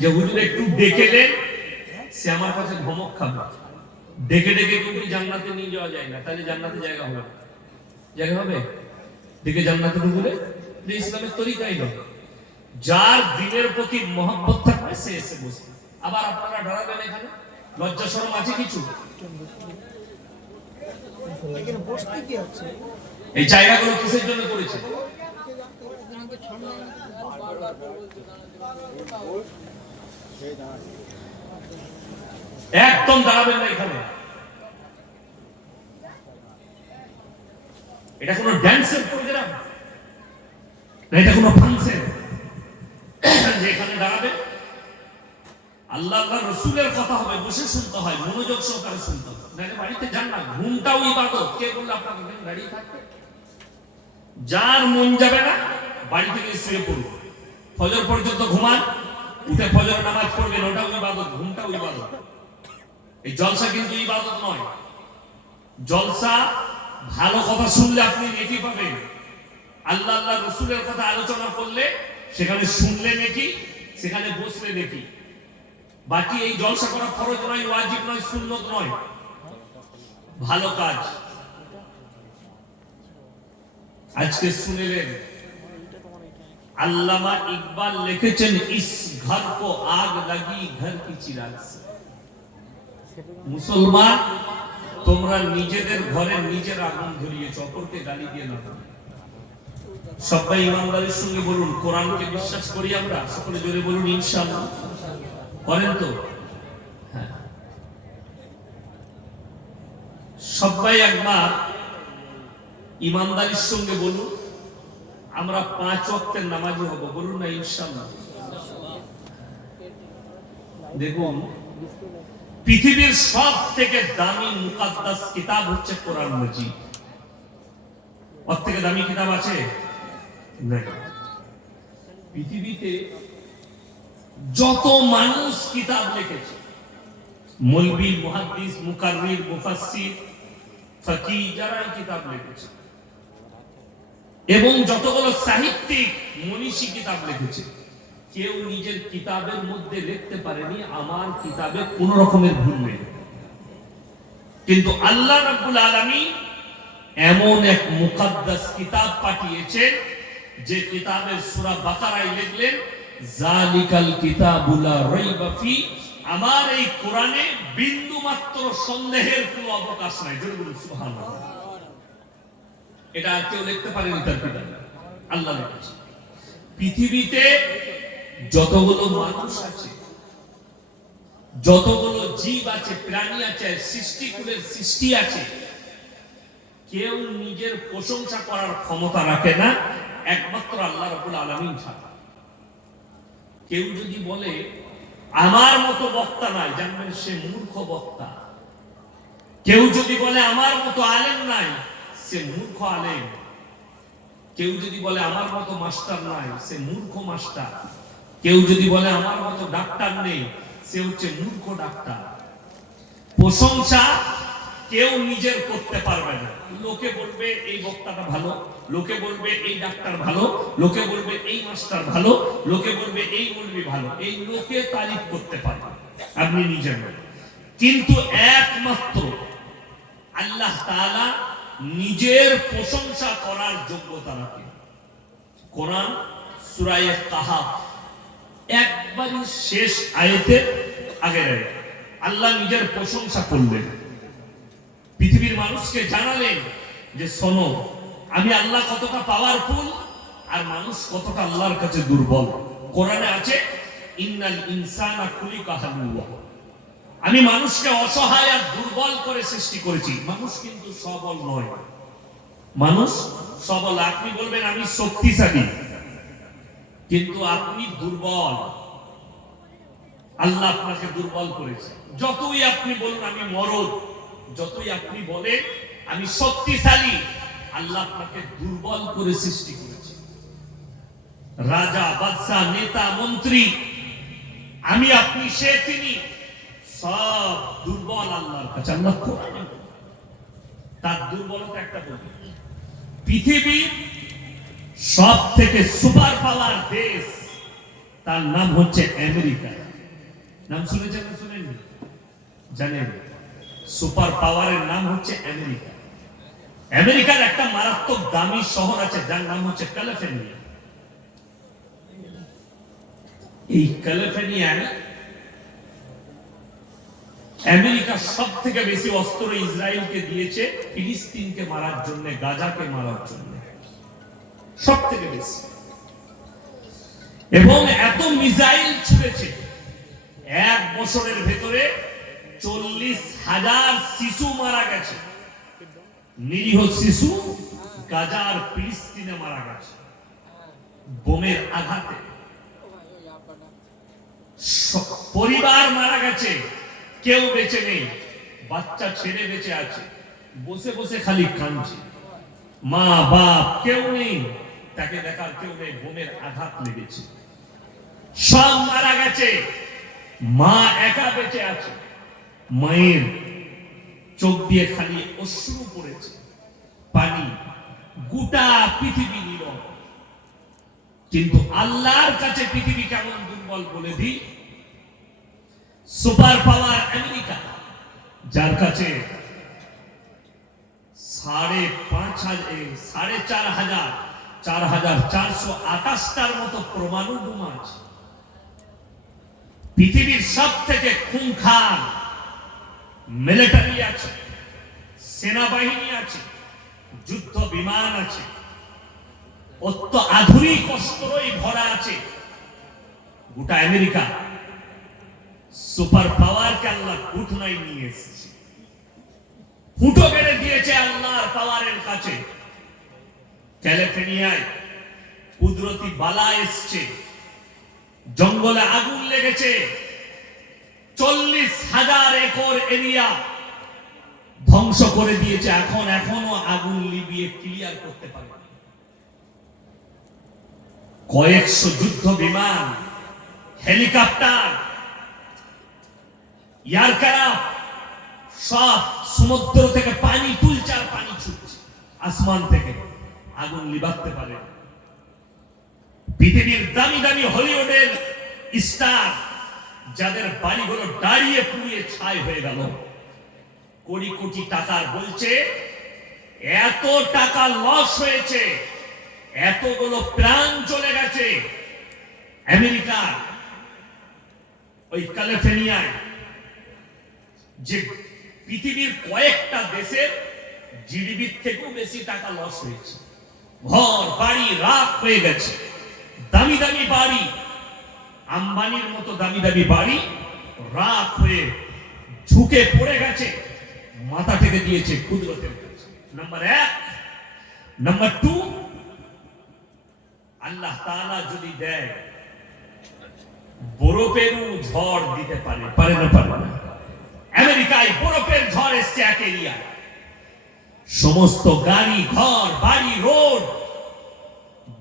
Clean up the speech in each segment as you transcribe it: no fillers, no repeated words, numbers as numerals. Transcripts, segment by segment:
যে হুজুর একটু ডেকে দেন, সে আমার কাছে ধমক খাবে। ডেকে ডেকে কিন্তু জান্নাতে নিয়ে যাওয়া যায় না, তাহলে জান্নাতে জায়গা হবে না। জায়গা হবে ডেকে জান্নাতে ঢুকলে? যে ইসলামের তরিকাই নয়। যার দিনের প্রতি মহব্বত থাকবে সে এসে বসবে। আবার আপনারা দাঁড়াবেন এখানে, লজ্জা শরম আছে কিছু? এই জায়গাগুলো কিসের জন্য করেছে? একদম দাঁড়াবেন না এখানে। এটা কোনো ড্যান্সের প্রোগ্রাম না, এটা কোনো ফাংশন যে এখানে দাঁড়াবে? আল্লাহ আল্লাহ রসুলের কথা হবে, বসে শুনতে হয়, মনোযোগ সহকারে শুনতে হয়। নাহলে বাড়িতে যান না, ঘুমটাও ইবাদত। কে বললো আপনাকে দাঁড়িয়ে থাকতে? যার মন যাবে না বাড়ি থেকে শুয়ে পড়ুন, ফজর পর্যন্ত ঘুমান, উঠে ফজর নামাজ পড়বেন, ওটাও ইবাদত, ঘুমটাও ইবাদত। এই জলসা কিন্তু ইবাদত নয়। জলসা ভালো কথা শুনলে আপনি নেকি পাবেন। আল্লাহ আল্লাহ রসুলের কথা আলোচনা করলে সেখানে শুনলে নেকি, সেখানে বসলে নেকি। বাকি এই জলসা করা ফরজ নয়, ওয়াজিব নয়, সুন্নত নয়, ভালো কাজ। আজকে শুনলেন আল্লামা ইকবাল লিখেছেন, ইস ঘর কো আগ লাগি ঘর কি চিরাগ সে। মুসলমান, তোমরা নিজেদের ঘরে নিজের আগুন ধরিয়েছ, অপরকে গালি দিয়ে না। সবাই ইমানদারির সঙ্গে বলুন, কোরআনকে বিশ্বাস করি আমরা। সকলে জোরে বলুন ইনশাআল্লাহ। করেন তো? হ্যাঁ, সবাই একবার ইমানদারির সঙ্গে বলুন, আমরা 5 ওয়াক্তের নামাজি হব। বলুন না ইনশাআল্লাহ। দেখুন, পৃথিবীর সব থেকে দামি মুকাদ্দাস কিতাব হচ্ছে কোরআন মাজিদ। ওর থেকে দামি কিতাব আছে? পৃথিবীতে যত মানুষ কিতাব লিখেছে, মৌলবি, মুহাদ্দিস, মুকাররির, মুফাসসির, ফকিহ, যারা কিতাব লিখেছে, এবং যতগুলো সাহিত্যিক মনীষী কিতাব লিখেছে, কেউ নিজের কিতাবের মধ্যে লিখতে পারেনি আমার কিতাবে কোন রকমের ভুল নেই। কিন্তু আল্লাহ রাব্বুল আলামিন এমন এক মুকাদ্দাস কিতাব পাঠিয়েছেন, যে কিতাবের সূরা বাকারায় লিখলেন, জালিকাল কিতাবু লা রাইবা ফি, আমার এই কোরআনে বিন্দু মাত্র সন্দেহের কোনো অবকাশ নাই। জোরে বলুন সুবহানাল্লাহ। এটা আর কেউ লিখতে পারেনি তার কিতাবে, আল্লাহ লিখেছে। পৃথিবীতে যতগুলো মানুষ আছে, যতগুলো জীব আছে, প্রাণী আছে, সৃষ্টিকুলের সৃষ্টি আছে, কেউ নিজের প্রশংসা করার ক্ষমতা রাখে না, একমাত্র আল্লাহ রাব্বুল আলামিন ছাড়া। কেউ যদি বলে আমার মতো বক্তা নাই, জানবেন সে মূর্খ বক্তা। কেউ যদি বলে আমার মতো আলেম নাই, সে মূর্খ আলেম। কেউ যদি বলে আমার মতো মাস্টার নাই, সে মূর্খ মাস্টার। কেউ যদি বলে আমার মতো ডাক্তার নেই, সে হচ্ছে মূর্খ ডাক্তার। প্রশংসা কেউ নিজের করতে পারবে না। লোকে বলবে এই বক্তাটা ভালো, লোকে বলবে এই ডাক্তার ভালো, লোকে বলবে এই মাস্টার ভালো, লোকে বলবে এই মৌলবি ভালো। এই লোকে তারিফ করতে পারবে, আপনি নিজের না। কিন্তু একমাত্র আল্লাহ তাআলা নিজের প্রশংসা করার যোগ্যতা রাখেন। কোরআন সূরা কাহাফ একবারই শেষ আয়াতের আগের আয়াত আল্লাহ নিজের প্রশংসা করলেন, পৃথিবীর মানুষকে জানালেন যে শোনো, আমি আল্লাহ কতটা পাওয়ারফুল আর মানুষ কতটা আল্লাহর কাছে দুর্বল। কোরআনে আছে, ইন্নাল ইনসানা খুলিকা হালুয়া, আমি মানুষকে অসহায় আর দুর্বল করে সৃষ্টি করেছি। মানুষ কিন্তু সবল নয়, মানুষ সবল। আপনি বলবেন আমি শক্তিশালী, কিন্তু আপনি দুর্বল। আল্লাহ আপনাকে দুর্বল করেছে। যতই আপনি বলুন আমি মরদ, যতই আপনি বলেন আমি শক্তিশালী, আল্লাহ আপনাকে দুর্বল করে সৃষ্টি করেছে। রাজা, বাদশা, নেতা, মন্ত্রী, আমি আপনি সে তিনি, সব দুর্বল আল্লাহর কাছে। আল্লাহ কোরআনে তার দুর্বলতা একটা বলি, পৃথিবীর সব থেকে সুপার পাওয়ার দেশ, তার নাম হচ্ছে আমেরিকা। নাম শুনেছেন না শুনেননি? জানেন? সুপার পাওয়ারের নাম হচ্ছে আমেরিকা। আমেরিকার একটা মারাত্মক দামি শহর আছে যার নাম হচ্ছে ক্যালিফোর্নিয়া। এই ক্যালিফোর্নিয়ায় আমেরিকা সব থেকে বেশি অস্ত্র ইসরায়েলকে দিয়েছে ফিলিস্তিনকে মারার জন্য, গাজাকে মারার জন্য, সব থেকে বেশি। এবং এত মিসাইল ছুড়েছে, এক বছরের ভেতরে 40,000 শিশু মারা গেছে, নিরীহ শিশু গাজার ফিলিস্তিনে মারা গেছে বোমের আঘাতে। পরিবার মারা গেছে, কেউ বেঁচে নেই, বাচ্চা ছেলে বেঁচে আছে, বসে বসে খালি কাঁদছে, মা বাপ কেউ নেই, তাকে দেখার কেউ নেই, বোমের আঘাত লেগেছে, সব মারা গেছে, মা একা বেঁচে আছে, মায়ের চোখ দিয়ে খালি অশ্রু পড়েছে, পানি, গোটা পৃথিবী নীরব। কিন্তু আল্লাহর কাছে পৃথিবী কেমন দুর্বল বলে দিই। সুপার পাওয়ার আমেরিকা, যার কাছে 4,428টার মতো পরমাণু বোমা আছে, পৃথিবীর সব থেকে খুনখার মিলিটারি আছে, সেনাবাহিনী আছে, যুদ্ধ বিমান আছে, অত্য আধুনিক অস্ত্রই ভরা আছে গোটা আমেরিকা। সুপার পাওয়ারকে আল্লাহ ঘুটনায় নিয়ে এসেছে, ফুটো কেটে দিয়েছে আল্লাহর পাওয়ারের কাছে। ক্যালিফোর্নিয়ায় কুদরতি বালা এসছে, জঙ্গলে আগুন লেগেছে, 40,000 একর এরিয়া ধ্বংস করে দিয়েছে, এখনো আগুন লিবিয়ে ক্লিয়ার করতে পারে। কয়েকশো যুদ্ধ বিমান, হেলিকপ্টার, এয়ারক্রাফট সব সমুদ্র থেকে পানি তুলছে আর পানি ছুটছে, আসমান থেকে আগুন লিবাতে পারে। পৃথিবীর দামি দামি হলিউডের স্টার, যাদের বাড়িগুলো দাঁড়িয়ে পুড়িয়ে ছাই হয়ে গেল, কোটি কোটি টাকার বলছে, এত টাকা লস হয়েছে, এতগুলো প্রাণ চলে গেছে। আমেরিকার ওই ক্যালিফোর্নিয়ায়, যে পৃথিবীর কয়েকটা দেশের জিডিপির থেকেও বেশি টাকা লস হয়েছে, ঘর বাড়ি রাখ হয়ে গেছে, দামি দামি বাড়ি, আম্বানির মতো দামি দামি বাড়ি রাখ হয়ে ঝুঁকে পড়ে গেছে, মাথা থেকে দিয়েছে কুদরতের কাছে। নাম্বার 1। নাম্বার 2, আল্লাহ তাআলা যদি দেয়, বরফেরও ঝড় দিতে পারে, পারে না? পারে না। আমেরিকায় বরফের ঝড় এসছে এক এরিয়ায়, সমস্ত গাড়ি, ঘর বাড়ি, রোড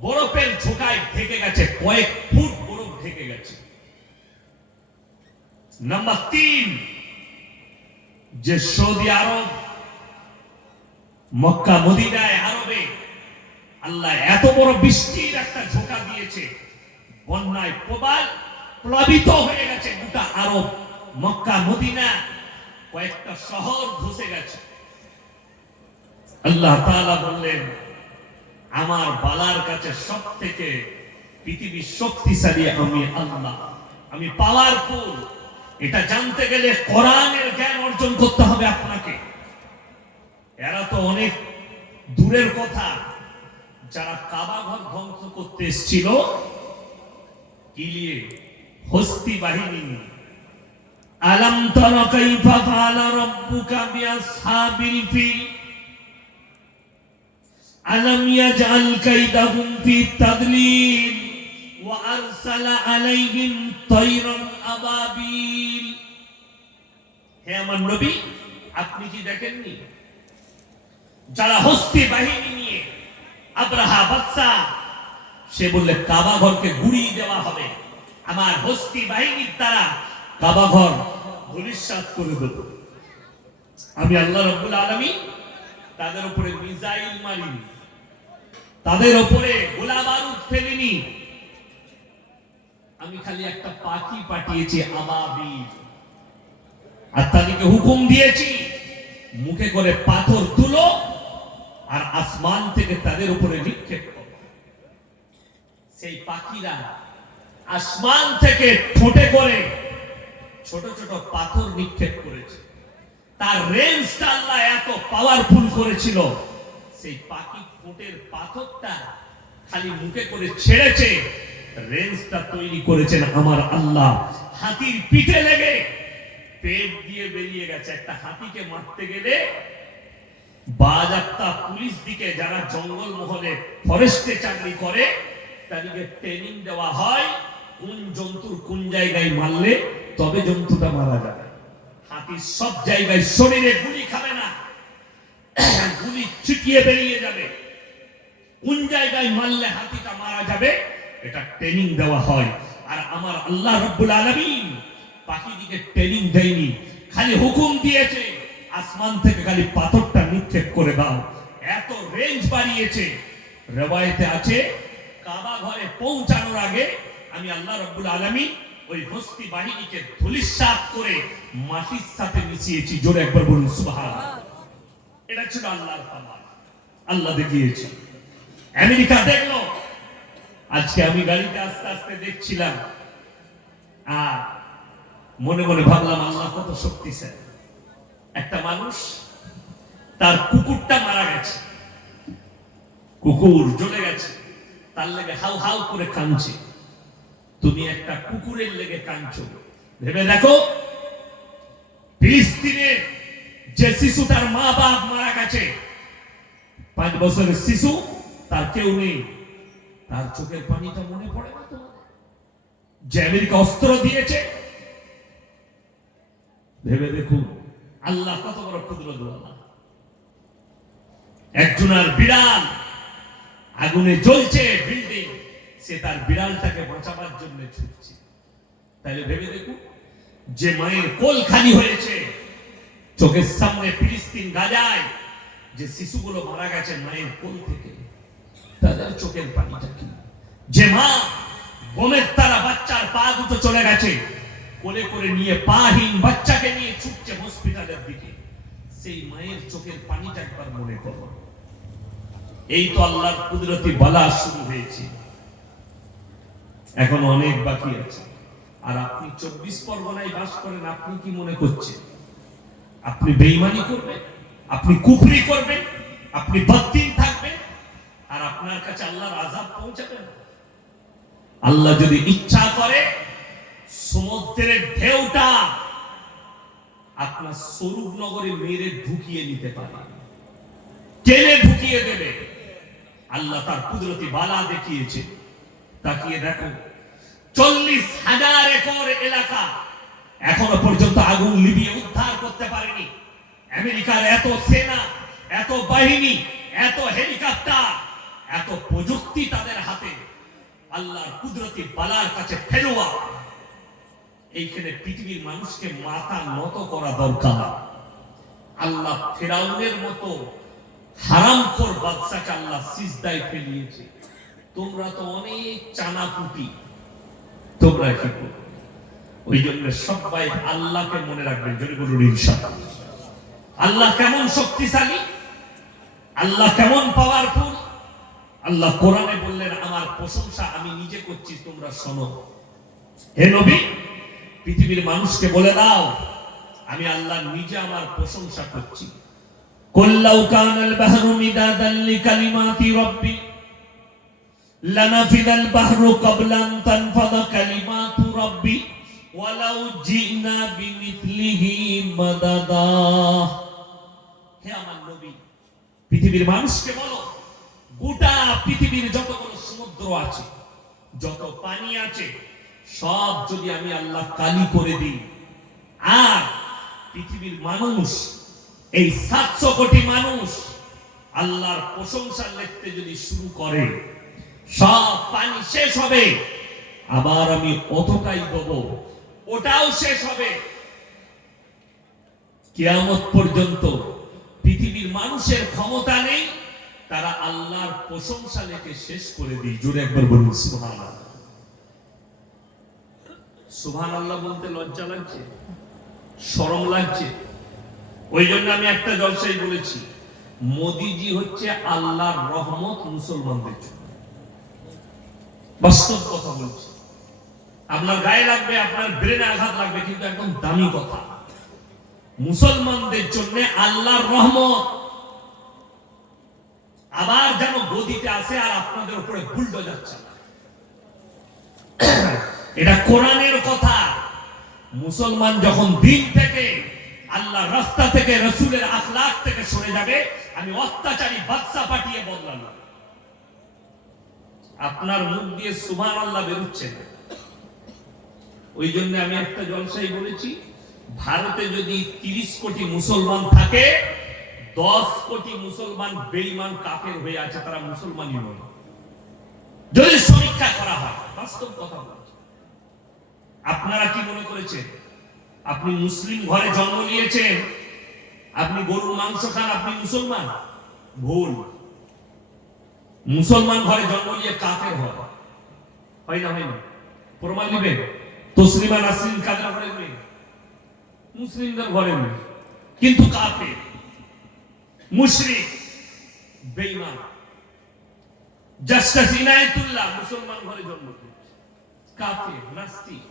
বরফের ঝোঁকায় ঢেকে গেছে, কয়েক ফুট বরফ ঢেকে গেছে। নাম্বার 3, যে সৌদি আরব, মক্কা মদিনায়, আরবে আল্লাহ এত বড় বৃষ্টির একটা ঝোঁকা দিয়েছে, বন্যায় প্লাবিত হয়ে গেছে গোটা আরব, মক্কা মদিনা, কয়েকটা শহর ধসে গেছে। আল্লাহ তাআলা বললেন, আমার বালার কাছে সব থেকে পৃথিবীর শক্তিশালী আমি আল্লাহ, আমি পাওয়ারফুল। এটা জানতে গেলে কোরআনের জ্ঞান অর্জন করতে হবে আপনাকে। এরা তো অনেক দূরের কথা, যারা কাবা ঘর ধ্বংস করতে এসেছিল কি নিয়ে? হস্তি বাহিনী নিয়ে। আলাম তারা কাইফা ফাআলা রাব্বুকা বিআসহাবিল ফিল আলাম ইয়াজআল কাইদাহুম ফি তাদলিল ওয়া আরসালা আলাইহিম তায়রান আবাবিল। হে আমার নবী, আপনি কি দেখেননি যারা হস্তি বাহিনী নিয়ে, আব্রাহা বাদশা, সে বললে কাবা ঘরকে গুড়িয়ে দেওয়া হবে, আমার হস্তি বাহিনীর দ্বারা কাবা ঘর ধূলিসাৎ করে দেব। আমি আল্লাহ রাব্বুল আলামিন তাদের উপরে মিসাইল মারিনি, তাদের উপরে গোলা বারুদ ফেলিনি, আমি খালি একটা পাখি পাঠিয়েছি আবাবিল, আর তাদেরকে হুকুম দিয়েছি মুখে করে পাথর তুলো আর আসমান থেকে তাদের উপরে নিক্ষেপ করো। সেই পাখিরা আসমান থেকে ঠোঁটে করে ছোট ছোট পাথর নিক্ষেপ করেছে। তার রেঞ্জটা আল্লাহ এত পাওয়ারফুল করেছিল, সেই পাখি ঠোঁটের পাথরটা খালি মুখে করে ছেড়েছে, রেঞ্জটা তৈরি করেছেন আমার আল্লাহ। হাতির পিঠে লেগে পেট দিয়ে বেরিয়ে গেছে। একটা হাতিকে মারতে গেলে বাজাপ্তা পুলিশ দিকে যারা জঙ্গল মহলে ফরেস্টে চাকরি করে তাদেরকে ট্রেনিং দেওয়া হয় কোন জন্তুর কোন জায়গায় মারলে তবে জন্তুটা মারা যাবে। হাতি সব জায়গায় শরীরে গুলি খাবে না, গুলি ছিটিয়ে বেরিয়ে যাবে। কোন জায়গায় মারলে হাতিটা মারা যাবে এটা ট্রেনিং দেওয়া হয়। আর আমার আল্লাহ রাব্বুল আলামিন পাখিদিকে ট্রেনিং দেয়নি, খালি হুকুম দিয়েছে আসমান থেকে খালি পাথরটা নিক্ষেপ করে দাও। এত রেঞ্জ বাড়িয়েছে, রওয়ায়েতে আছে কাবা ঘরে পৌঁছানোর আগে আমি আল্লাহ রাব্বুল আলামিন ওই হস্তি বাহিনীকে ধূলিসাৎ করে মাটির সাথে মিশিয়েছি। জোরে একবার বলুন সুবহানাল্লাহ। এটা ছিল আল্লাহর পাওয়ার, আল্লাহ দেখিয়েছে। আমেরিকা দেখলো। আজকে আমি গাড়িতে আস্তে আস্তে দেখছিলাম আর মনে মনে ভাবলাম আল্লাহ কত শক্তিশালী। একটা মানুষ তার কুকুরটা মারা গেছে, কুকুর জ্বলে গেছে, তার লেগে হাউ হাউ করে কাঁদছে। তুমি একটা কুকুরের লেগে কাঁদছো, ভেবে দেখো ফিলিস্তিনে যে শিশু তার মা বাপ মারা গেছে, 5 বছরের শিশু, তার কেউ নেই, তার চোখের পানিটা মনে পড়ে না তোমাদের? যে আমেরিকা অস্ত্র দিয়েছে, ভেবে দেখুন আল্লাহ কত বড় কুদরতওয়ালা। একজনের বিড়াল আগুনে জ্বলছে বিল্ডিং, সে তার বিড়ালটাকে বাঁচাবার জন্য ছুটছে। তাহলে ভেবে দেখুন যে মায়ের কোল খালি হয়েছে, চোখের সামনে ফিলিস্তিন গাজায় যে শিশুগুলো মারা গেছে মায়ের কোল থেকে, তাদের চোখের পানিটা কি? যে মা বোমের তারা বাচ্চার পা দুটো চলে গেছে, কোলে করে নিয়ে পাহীন বাচ্চাকে নিয়ে ছুটছে হসপিটালের দিকে, সেই মায়ের চোখের পানিটা একবার মনে করো। এই তো আল্লাহর কুদরতি বালা শুরু হয়েছে, এখন অনেক বাকি আছে। আর আপনি 24 পরগনায় বাস করেন, আপনি কি মনে করছেন আপনি বেঈমানি করবেন, আপনি কুফরি করবেন, আপনি বদদিন থাকবেন আর আপনার কাছে আল্লাহর আযাব পৌঁছাবে না? আল্লাহ যদি ইচ্ছা করে সমুদ্রের ঢেউটা আপনার স্বরূপ নগরে মেরে ঢুকিয়ে নিতে পারে, টেনে ঢুকিয়ে দেবে। আল্লাহ তার কুদরতি বালা দেখিয়েছে। তাকিয়ে দেখো 40,000 একর এলাকা এখনো পর্যন্ত আগুন লিভিয়ে উদ্ধার করতে পারেনি। আমেরিকার এত সেনা, এত বাহিনী, এত হেলিকপ্টার, এত প্রযুক্তি তাদের হাতে, আল্লাহর কুদরতি বালার কাছে ফেলুয়া। এইখানে পৃথিবীর মানুষকে মাথা নত করা দরকার। আল্লাহ ফেরাউনের মতো হারামখোর বাদশাকে আল্লাহ সিজদায় ফেলিয়েছে। তোমরা তো অনেক চানাপুটি, তোমরা কি করো? ওই জন্য সবাই আল্লাহকে মনে রাখবেন। যদি বলুন ইনশাআল্লাহ। আল্লাহ কেমন শক্তিশালী, আল্লাহ কেমন পাওয়ারফুল। আল্লাহ কোরআনে বললেন আমার প্রশংসা আমি নিজে করছি, তোমরা শোনো। হে নবী, পৃথিবীর মানুষকে বলে দাও আমি আল্লাহ নিজে আমার প্রশংসা করছি। কুল্লাউ কানাল বাহরু মিদাদান লিকালিমাতি রাব্বি লানাফিদাল বাহরু ক্বাবলা আন তানফাদা কালিমাতু রাব্বি ওয়ালাউ জিনা বিমিথলিহি মাদাদা। হে আমার নবী, পৃথিবীর মানুষকে বলো গোটা পৃথিবীর যতগুলো সমুদ্র আছে, যত পানি আছে, সব যদি আমি আল্লাহ কালি করে দিই, আর পৃথিবীর মানুষ এই 700 কোটি মানুষ আল্লাহর প্রশংসা লিখতে যদি শুরু করে, সব পানি শেষ হবে, আবার আমি অতটাই দেব, ওটাও শেষ হবে। কিয়ামত পর্যন্ত পৃথিবীর মানুষের ক্ষমতা নেই তারা আল্লাহর প্রশংসা লিখে শেষ করে দিই। জোরে একবার বলুন সুবহানাল্লাহ। সুবহানাল্লাহ বলতে লজ্জা লাগছে, শরম লাগছে। ওই জন্য আমি একটা জলসাই বলেছি, মোদিজি হচ্ছে আল্লাহর রহমত মুসলমানদের জন্য। বাস্তব কথা বলছি, আপনার গায়ে লাগবে, আপনার ব্রেনে আঘাত লাগবে, কিন্তু একদম দামি কথা। মুসলমানদের জন্য আল্লাহর রহমত আবার যেন গদিতে আসে আর আপনাদের উপরে বুলডোজার চালায়। এটা কোরআনের কথা। মুসলমান যখন দিন থেকে, আল্লাহর রাস্তা থেকে, রাসূলের আখলাক থেকে সরে যাবে, আমি অত্যাচারী বাদশা পাঠিয়ে বদলালাম। আপনার মুখ দিয়ে সুবহানাল্লাহ বেরোচ্ছে না। ওই জন্য আমি একটা জলসাই বলেছি, ভারতে যদি 30 কোটি মুসলমান থাকে, 10 কোটি মুসলমান বেঈমান কাফের হয়ে আছে, তারা মুসলমানই নয়। যদি সমীক্ষা করা হয়, বাস্তব কথা বলছি। আপনারা কি মনে করেছেন আপনি মুসলিম ঘরে জন্ম নিয়েছেন, আপনি গরুর মাংস খান, আপনি মুসলমান? ভুল। মুসলমান ঘরে জন্ম নিয়ে কাফের হয় না? হয় না? প্রমাণ দিবেন? তসলিমা নাসরিন কাদের ঘরে মেয়ে? মুসলিমদের ঘরে মেয়ে, কিন্তু কাফের, মুশরিক, বেঈমান। জাস্টিস ইনায়েতুল্লাহ মুসলমান ঘরে জন্ম নিয়েছে, কাফের, নাস্তিক।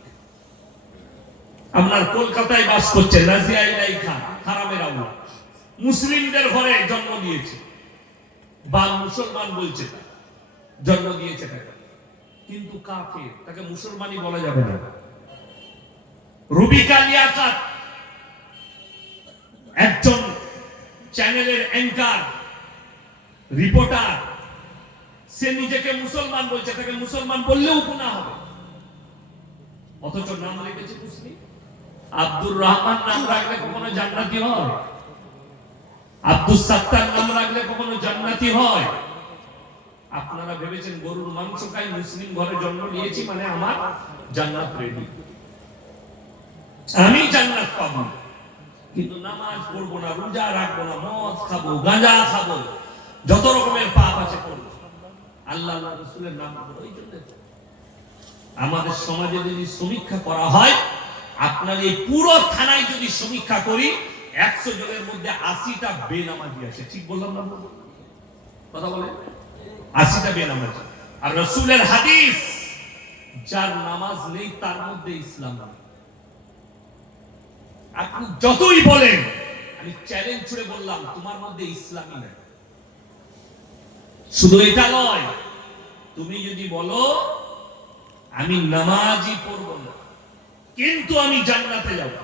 আপনার কলকাতায় বাস করছে নাজিয়া ইলাই খান, হারামের আউলাদ, মুসলিমদের ঘরে জন্ম নিয়েছে, বা মুসলমান বলছে, জন্ম দিয়েছে তাকে, কিন্তু কাফের, তাকে মুসলমানই বলা যাবে না। রুবিকা লিয়াকাত একজন চ্যানেলের অ্যাঙ্কার, রিপোর্টার, সে নিজেকে মুসলমান বলছে, তাকে মুসলমান বললেও গুনাহ হবে, অথচ নাম রেখেছে মুসলিম। আব্দুর রহমান নাম রাখলে কখনো জান্নাতি হয়? আব্দুস সাত্তার নাম রাখলে কখনো জান্নাতি হয়? আপনারা ভেবেছেন গরুর মাংস খাই, মুসলিম ঘরে জন্ম নিয়েছি মানে আমার জান্নাত রেডি, আমি জান্নাত পাবো। কিন্তু নামাজ পড়বো না, রোজা রাখবো না, মদ খাবো, গাঁজা খাবো, যত রকমের পাপ আছে করবো, আল্লাহ রাসূলের নাম করবো। ওই জন্য আমাদের সমাজে যদি সমীক্ষা করা হয়, আপনার এই পুরো থানায় যদি সমীক্ষা করি, 100 জনের মধ্যে 80টা বেনামাজি আছে। ঠিক বললাম না? কথা বলে 80টা বেনামাজি। আর রাসূলের হাদিস, যার নামাজ নেই তার মধ্যে ইসলাম নেই। আপনি যতই বলেন, আমি চ্যালেঞ্জ ছুড়ে বললাম, তোমার মধ্যে ইসলামই নেই। শুধু এটা নয়, তুমি যদি বলো আমি নামাজই পড়বো না কিন্তু আমি জান্নাতে যাব,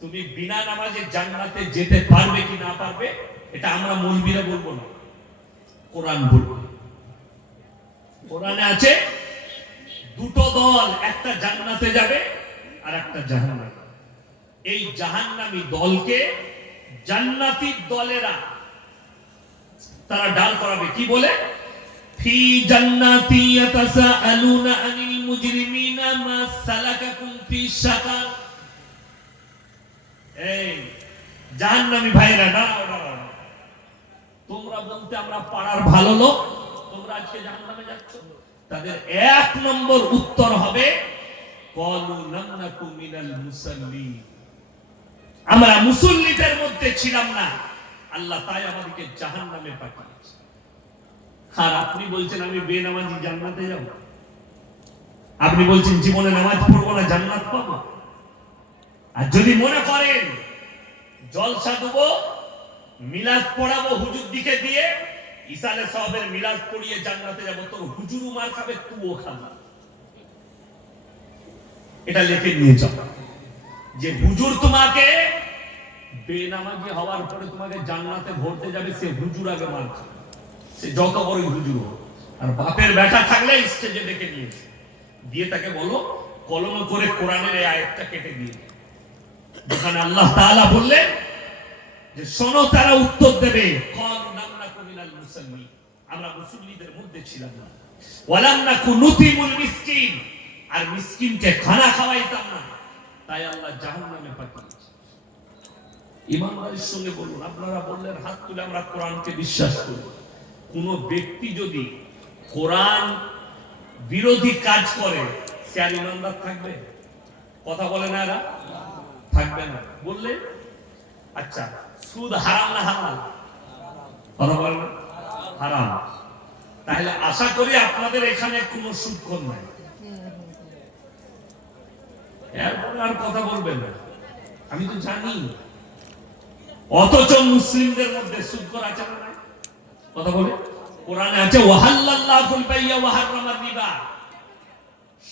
তুমি বিনা নামাজে জান্নাতে যেতে পারবে কি না পারবে এটা আমরা মৌলবীরা বলবো না, কোরআন বলবে। কোরআনে আছে দুটো দল, একটা জান্নাতে যাবে আর একটা জাহান্নামে। এই জাহান্নামী দলকে জান্নাতি দলেরা তারা ডাল করাবে, কি বলে? ফি জান্নাতি ইয়াতাসাআলুনা আনিল মুজরিমিনা মা সালাকাকুম ফি সাকার। এই জাহান্নামী ভাইরা, দাঁড়াও, তোমরা বলতে আমরা পাড়ার ভালো লোক, তোমরা আজকে জাহান্নামে যাচ্ছ। তাদের 1 নম্বর উত্তর হবে ক্বালু লাম নাকু মিনাল মুসাল্লিন, আমরা মুসল্লিদের মধ্যে ছিলাম না, আল্লাহ তাই আমাদেরকে জাহান্নামে পাঠিয়েছে। আর আপনি বলছেন আমি বেনামাজি জান্নাতে যাব, আপনি বলছেন জীবনে নামাজ পড়বো না জান্নাত পাবো। আর যদি মনে করেন জলসা দেবো, মিলাদ পড়াবো হুজুর দিকে দিয়ে, ইসালে সাহেবের মিলাদ পড়িয়ে জান্নাতে যাব, তোর হুজুরও মার খাবে, তুইও খাবি। এটা লিখে নিয়ে যাও যে হুজুর তোমাকে বেনামাজি হওয়ার পরে তোমাকে জান্নাতে ভরতে যাবে, সে হুজুর আগে মার খাবে, সে যত বড় হুজুর হোক। আর বাপের বেটা থাকলে স্টেজে ডেকে নিয়েছে দিয়ে তাকে বলো কলম করে কোরআনের এই আয়াতটা কেটে দিয়ে, যেখানে আল্লাহ তাআলা বললেন যে শোনো, তারা উত্তর দেবে ক্বালু লাম নাকু মিনাল মুসাল্লিন, আমরা মুসল্লিদের মধ্যে ছিলাম না, ওয়ালাম নাকু নুতিমুল মিসকিন, আর মিসকিনকে খানা খাওয়াইতাম না, তাই আল্লাহ জাহান্নামে পাঠিয়েছে। ইমানদারির সঙ্গে বলুন, আপনারা বললেন হাত তুলে আমরা কোরআনকে বিশ্বাস করি। কোন ব্যক্তি যদি কোরআন বিরোধী কাজ করে, সে আর ইমানদার থাকবে? কথা বলে না এরা, থাকবে না। বললে আচ্ছা সুদ হারাম না হালাল? কথা বলে না, হারাম। তাহলে আশা করি আপনাদের এখানে কোনো সুদখোর নাই, এরপরে আর কথা বলবেন না, আমি তো জানি। অথচ মুসলিমদের মধ্যে সুদখোর আছে না? কথা বলে, কোরআনে আছে ওয়াহাল্লাল্লাহুল বাইয়া ওয়া হারামার রিবা,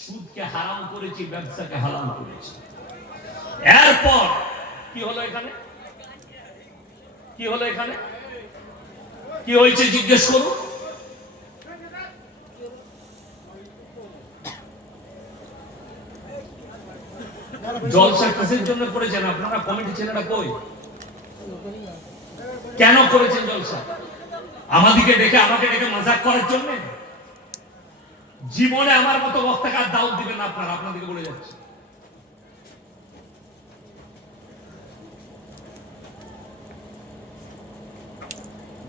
সুদকে হারাম করেছি, ব্যবসাকে হালাল করেছি। এরপর কি হলো এখানে? কি হলো এখানে? কি হয়েছে জিজ্ঞেস করুন। জলসা কিসের জন্য করেছেন আপনারা? কমিটি ছেলেরা কই? কেন করেছেন জলসা? আমাদেরকে ডেকে, আমাকে ডেকে মজাক করার জন্য? জীবনে আমার মতো বক্তাকে আর দাওয়াত দিবেন না আপনারা, আপনাদেরকে বলে যাচ্ছে।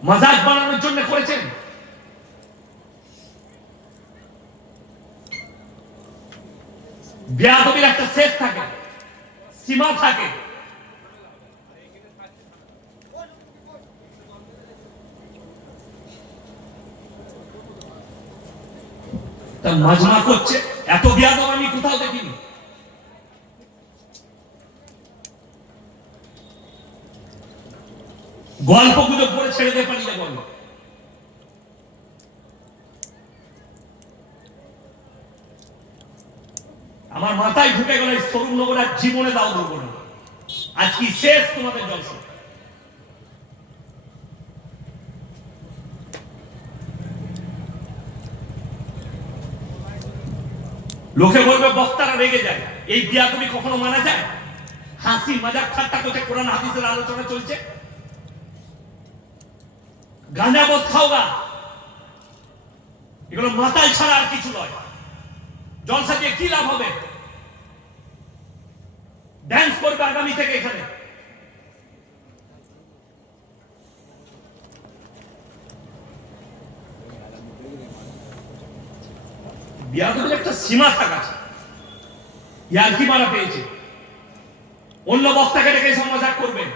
মজাক বানানোর জন্য করেছেন। বেয়াদবির একটা শেষ থাকে, সীমা থাকে। তা মাজমা করছে, এত বেয়াদব আমি কোথাও দেখিনি। গল্প গুজব করে ছেড়ে দিয়ে পালিয়ে বলল। আমার মাথায় ঢুকে গেল এই স্বরূপনগরের জীবনে দাও দেবো না, আজ কি শেষ তোমাদের জলসা। লোকে বলবে বক্তারা রেগে যায়, এই বিয়াদবি কখনো মানা যায়? হাসি মজাক ঠাট্টা করছে, কোরআন হাদিসের আলোচনা চলছে। গাঁজা মদ খাওয়া এগুলো মাথায় ছাড়া আর কিছু নয়। জলসা দিয়ে কি লাভ হবে? ড্যান্স করবে আগামী থেকে এখানে। বিয়াদবির একটা সীমা থাকা, ইয়ার কি মারা পেয়েছে। অন্য বক্তাকে ডেকে মজাক করবেন।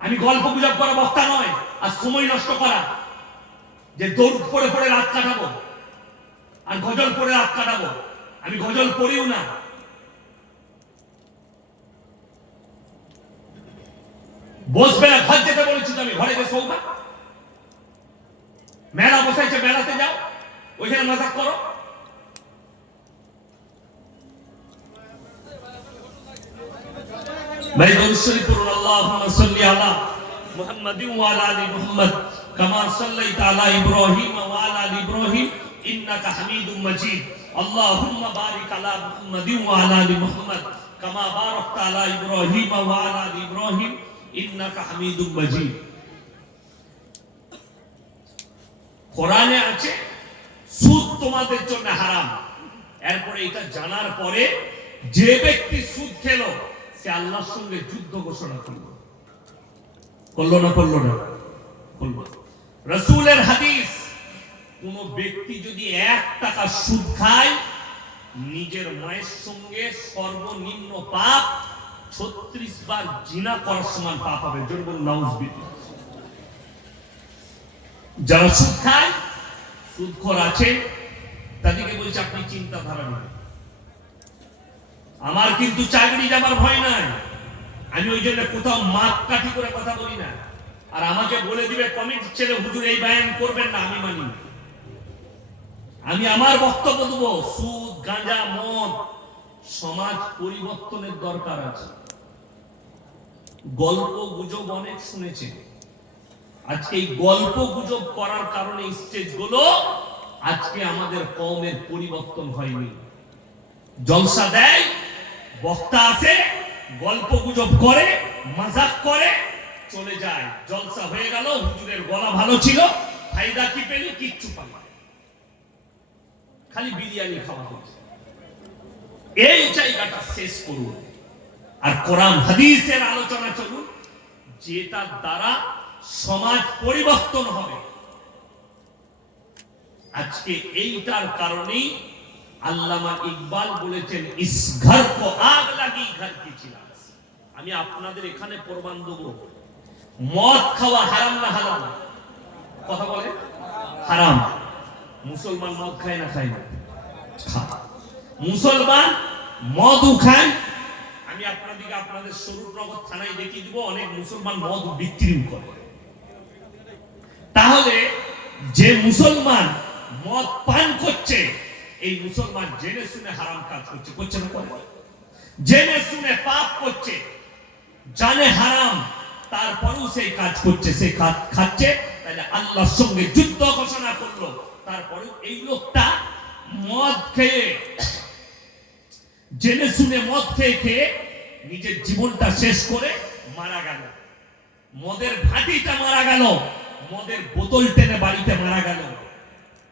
আমি গল্প গুজব করা বক্তা নয়, আর সময় নষ্ট করা যে দৌড় পড়ে পড়ে রাত কাটাবো আর গজল পড়ে রাত কাটাবো। আমি গজল পড়িও না। বসবে না, ঘর যেতে বলেছি তো, আমি ঘরে বসে না। মেলা বসাইছে, মেলাতে যাও, ওইখানে মজাক করো। ভাই দরুদ শরীফ পড়ুন, আল্লাহুম্মা সাল্লি আলা মুহাম্মাদিন ওয়া আলা আলি মুহাম্মাদ কামা সাল্লাইতা আলা ইব্রাহিম ওয়া আলা আলি ইব্রাহিম ইন্নাকা হামিদুম মাজিদ। আল্লাহুম্মা বারিক আলা মুহাম্মাদিন ওয়া আলা আলি মুহাম্মাদ কামা বারাকতা আলা ইব্রাহিম ওয়া আলা আলি ইব্রাহিম ইন্নাকা হামিদুম মাজিদ। কোরআনে আছে সুদ তোমাদের জন্য হারাম। এরপরে এটা জানার পরে যে ব্যক্তি সুদ খেলো সে আল্লাহর সঙ্গে যুদ্ধ ঘোষণা করলো। করলো না? করলো না? করলো। রাসূলের হাদিস, কোন ব্যক্তি যদি 1 টাকা সুদ খায়, নিজের মায়ের সঙ্গে সর্বনিম্ন পাপ 36 বার জিনা করার সমান পাপ হবে। জোরে বলুন নাউজুবিল্লাহ। যারা সুদ খায়, সুদখোর আছে, তাদেরকে বলছে আপনি চিন্তাধারা নেই। আমার কিন্তু চাকরি যাবার ভয় নাই, আমি ওই জন্য কোথাও মাপ কাঠি করে কথা বলি না। আর আমাকে বলে দিবে কমিটি ছেলে হুজুর এই বায়ান করবেন না, আমি মানি। আমি আমার বক্তব্য দেবো, সুদ গাঁজা মদ সমাজ পরিবর্তনের দরকার আছে। গল্প গুজব অনেক শুনেছে, আজকে এই গল্প গুজব করার কারণে স্টেজগুলো আজকে আমাদের কওমের পরিবর্তন হয়নি। জলসা দেয়, বক্তা আছে, গল্প গুজব করে, মজাক করে, চলে যায়। জলসা হয়ে গেল, হুজুরের গলা ভালো ছিল, ফায়দা কি পেল? কিচ্ছু পাল, খালি বিরিয়ানি খাওয়া হচ্ছে। এই জায়গাটা শেষ করুন, আর কোরআন হাদিসের আলোচনা চলুন, যেটার দ্বারা সমাজ পরিবর্তন হবে। আজকে এইটার কারণেই আল্লামা ইকবাল বলেছেন, ইস ঘর কো আগ লাগি ঘর কি চিরাগ। আমি আপনাদের এখানে প্রমাণ দেবো, মদ খাওয়া হারাম না হালাল? কথা বলে হারাম। মুসলমান মদ খায় না খায় না? খায়। মুসলমান মদ খায়। আমি আপনাদেরকে আপনাদের স্বরূপনগর থানায় দেখিয়ে দিব, অনেক মুসলমান মদ বিক্রি করে। তাহলে যে মুসলমান মদ পান করছে, এই মুসলমান জেনে শুনে হারাম কাজ করছে, করছে না? জেনে শুনে পাপ করছে, জানে হারাম, তারপরেও সেই কাজ করছে, সেই খাচ্ছে। তাহলে আল্লাহর সঙ্গে যুদ্ধ ঘোষণা করলো। তারপরেও এই লোকটা মদ খেয়ে, জেনে শুনে মদ খেয়ে খেয়ে নিজের জীবনটা শেষ করে মারা গেল। মদের ভাটিটা মারা গেল, মদের বোতল টেনে বাড়িতে মারা গেল।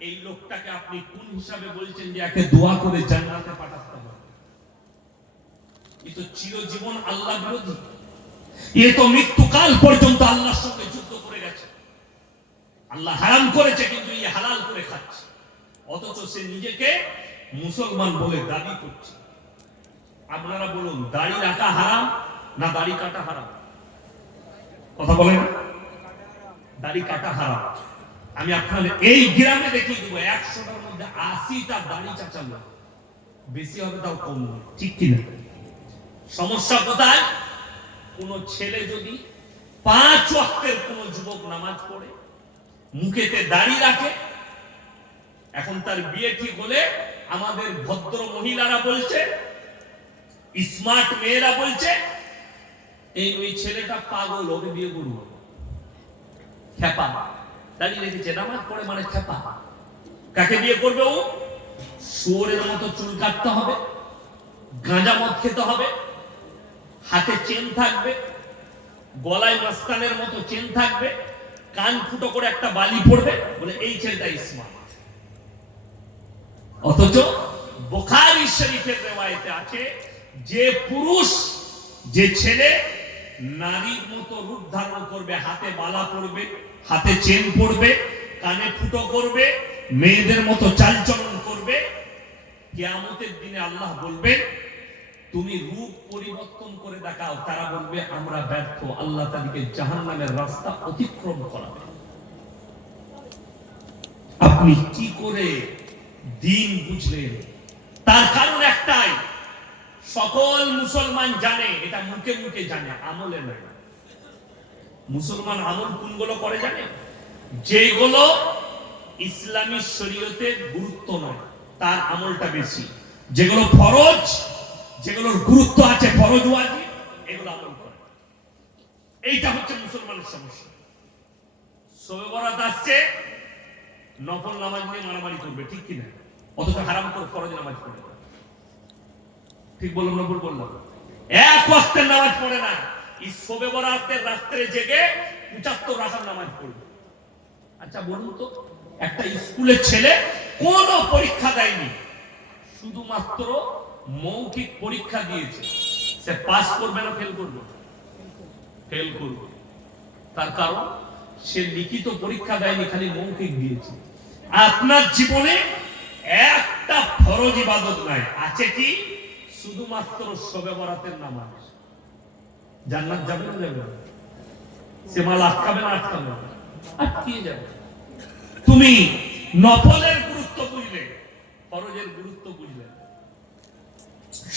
এই লোকটাকে আপনি কোন হিসাবে বলছেন যে একে দোয়া করে জান্নাতে পাঠাতে হবে? এ তো চিরজীবন আল্লাহ বিরোধী। এ তো মৃত্যুকাল পর্যন্ত আল্লাহর সঙ্গে যুদ্ধ করে গেছে। আল্লাহ হারাম করেছে কিন্তু এই হালাল করে খাচ্ছে, অথচ সে নিজেকে মুসলমান বলে দাবি করছে। আপনারা বলুন, দাড়ি রাখা হারাম না দাড়ি কাটা হারাম? কথা বলেন। দাড়ি কাটা হারাম। আমি আপনাদের এই গ্রামে দেখিয়ে দেবো, 100টার মধ্যে 80টা দাড়ি চাচা লোক, বেশি হবে তাও কম নয়, ঠিক কিনা? সমস্যা কোথায়? কোন ছেলে যদি 5 ওয়াক্তের কোন যুবক নামাজ পড়ে, মুখেতে দাড়ি রাখে, এখন তার বিয়ে ঠিক হলে আমাদের ভদ্র মহিলারা বলছে, স্মার্ট মেয়েরা বলছে, এই ওই ছেলেটা পাগল, ওকে বিয়ে করব। খেপা দাড়ি রেখেছে, নামাজ পড়ে মানে খেপা। কাকে বিয়ে করবে ও? শুয়োরের মতো চুল কাটতে হবে, গাঁজা মদ খেতে হবে, হাতে চেন থাকবে, গলায় মাস্তানের মতো চেন থাকবে, কান ফুটো করে একটা বালি পড়বে, বলে এই ছেলেটা স্মার্ট। অথচ বুখারী শরীফের রিওয়ায়েতে আছে, যে পুরুষ, যে ছেলে নারীর মতো রূপ ধারণ করবে, হাতে বালা পড়বে, হাতে চেন পড়বে, কানে ফুটো করবে, মেয়েদের মতো চালচলন করবে, কিয়ামতের দিনে আল্লাহ বলবেন, তুমি রূপ পরিবর্তন করে দেখাও। তারা বলবে আমরা ব্যর্থ, আল্লাহ তাদেরকে জাহান্নামের রাস্তা অতিক্রম করাবে। আপনি কি করে দিন বুঝলেন? তার কারণ একটাই, সকল মুসলমান জানে, এটা মুখে মুখে জানে, আমলে নয়। মুসলমান আমল কোনগুলো করে জানে? যেগুলো ইসলামী শরীয়তে গুরুত্ব নয়, তার আমলটা বেশি। যেগুলো ফরজ, যেগুলোর গুরুত্ব আছে, ফরজ ওয়াজিব, এগুলো আমল করে। এইটা হচ্ছে মুসলমানের সমস্যা। শবে বরাত আসছে, নফল নামাজ নিয়ে মারামারি করবে, ঠিক কিনা? অথচ হারাম করে ফরজ নামাজ পড়ে। ঠিক বললাম না ভুল বললাম? এক ওয়াক্তের নামাজ পড়ে না, এই শবে বরাতের রাত্রে জেগে 75 রাকাত নামাজ পড়বে। আচ্ছা বলুন তো, একটা স্কুলের ছেলে কোনো পরীক্ষা দেয়নি, শুধুমাত্র মৌখিক পরীক্ষা দিয়েছে, সে পাস করবে না ফেল করবে? ফেল করবে। তার কারণ সে লিখিত পরীক্ষা দেয়নি, খালি মৌখিক দিয়েছে। আপনার জীবনে একটা ফরজ ইবাদত নাই, আছে কি? শুধুমাত্র শবে বরাতের নামাজ। জান্নাত যাবে না যাবে না? সে মাল আটকাবে না আটকাবে না? আটকিয়ে যাবে। তুমি নফলের গুরুত্ব বুঝলে, ফরজের গুরুত্ব বুঝলে।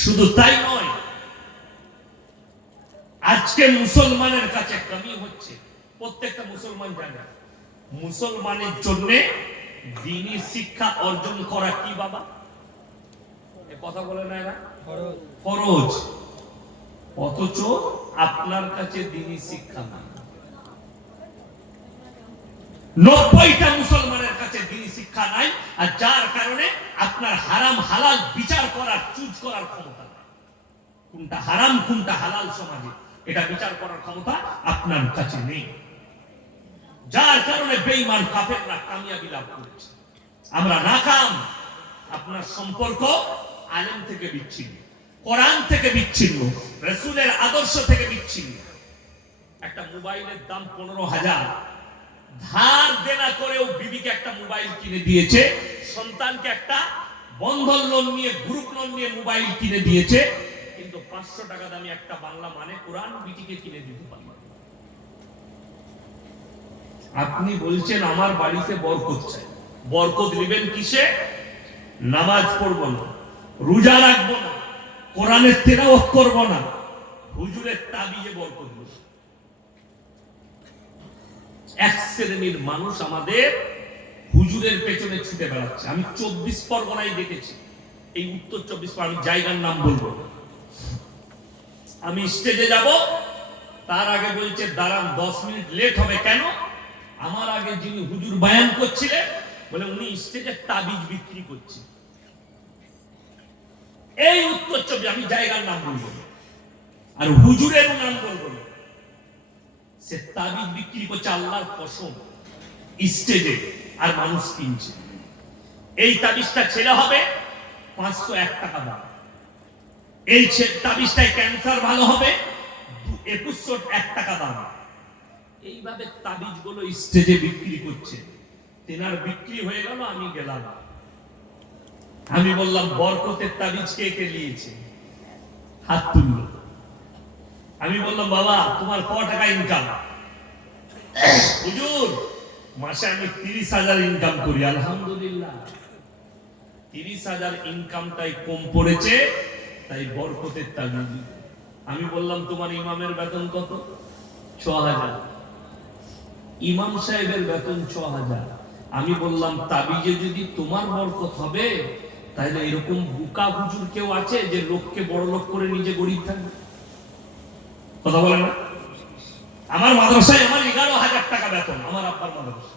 শুধু তাই নয়, আজকে মুসলমানের কাছে কমি হচ্ছে। প্রত্যেকটা মুসলমান জানে, মুসলমানের জন্য দ্বীনি শিক্ষা অর্জন করা কি বাবা? এ কথা বলে না এরা? ফরজ। অথচ আপনার কাছে দ্বীনি শিক্ষা নাই। 90টা মুসলমানের কাছে দ্বীনি শিক্ষা নাই, আর যার কারণে আপনার হারাম হালাল বিচার করার, চুজ করার ক্ষমতা নাই। কোনটা হারাম কোনটা হালাল সমাজে, এটা বিচার করার ক্ষমতা আপনার কাছে নেই। যার কারণে বেঈমান কাফেররা কামিয়াবি লাভ করছে, আমরা নাকাম। আপনার সম্পর্ক আলেম থেকে বিচ্ছিন্ন, কোরআন থেকে বিচ্ছিন্ন, রাসূলের আদর্শ থেকে বিচ্ছিন্ন। একটা মোবাইলের দাম 15,000, ধার দেনা করেও বিবিকে একটা মোবাইল কিনে দিয়েছে, সন্তানকে একটা বন্ধন লোন নিয়ে, গ্রুপ লোন নিয়ে মোবাইল কিনে দিয়েছে, কিন্তু 500 টাকা দামি একটা বাংলা মানে কোরআন বিটিকে কিনে দিতে পারবে। আপনি বলছেন আমার বাড়িতে বরকত চাই, বরকত নেবেন কিসে? নামাজ পড়বো না, রোজা রাখবো না, কোরআনের তেলাওয়াত করবো না, হুজুরের তাবিজে বরকত নেব। এক শ্রেণীর মানুষ আমাদের হুজুরের পেছনে ছুটে বেড়াচ্ছে। আমি 24 পরগনায় দেখেছি, এই উত্তর 24 পরগনা, আমি জায়গার নাম বলবো। আমি স্টেজে যাব, তার আগে বলছে দাঁড়ান 10 মিনিট লেট হবে। কেন? আমার আগে যিনি হুজুর বয়ান করছিলেন বলে উনি স্টেজে তাবিজ বিক্রি করছে। এই উত্তর 24, আমি জায়গার নাম বলবো আর হুজুরের নাম বলবো না। সে তাবিজ বিক্রি করছে আল্লাহর কসম স্টেজে, আর মানুষ কিনছে। এই তাবিজটা ছেলে হবে 501 টাকা দাম, এই তাবিজটাই ক্যান্সার ভালো হবে 2101 টাকা দাম। এইভাবে তাবিজ গুলো স্টেজে বিক্রি করছে। তেনার বিক্রি হয়ে গেল, আমি গেলাম, আমি বললাম বরকতের তাবিজ কে কে নিয়েছে? হাত তুলল। আমি বললাম বাবা তোমার ক টাকা ইনকাম? হুজুর মাসে আমি 30,000 ইনকাম করি। আলহামদুলিল্লাহ, 30,000 ইনকামটাই কম পড়েছে, তাই বরকতের তাবিজ। আমি বললাম তোমার ইমামের বেতন কত? 6,000। ইমাম সাহেবের বেতন 6,000। আমি বললাম তাবিজে যদি তোমার বরকত হবে, তাহলে এরকম বুকা হুজুর কেউ আছে যে লোককে বড় লোক করে নিজে গরিব থাকবে? কথা বলে না? আমার মাদ্রাসায় আমার 11,000 টাকা বেতন, আমার আব্বার মাদ্রাসা।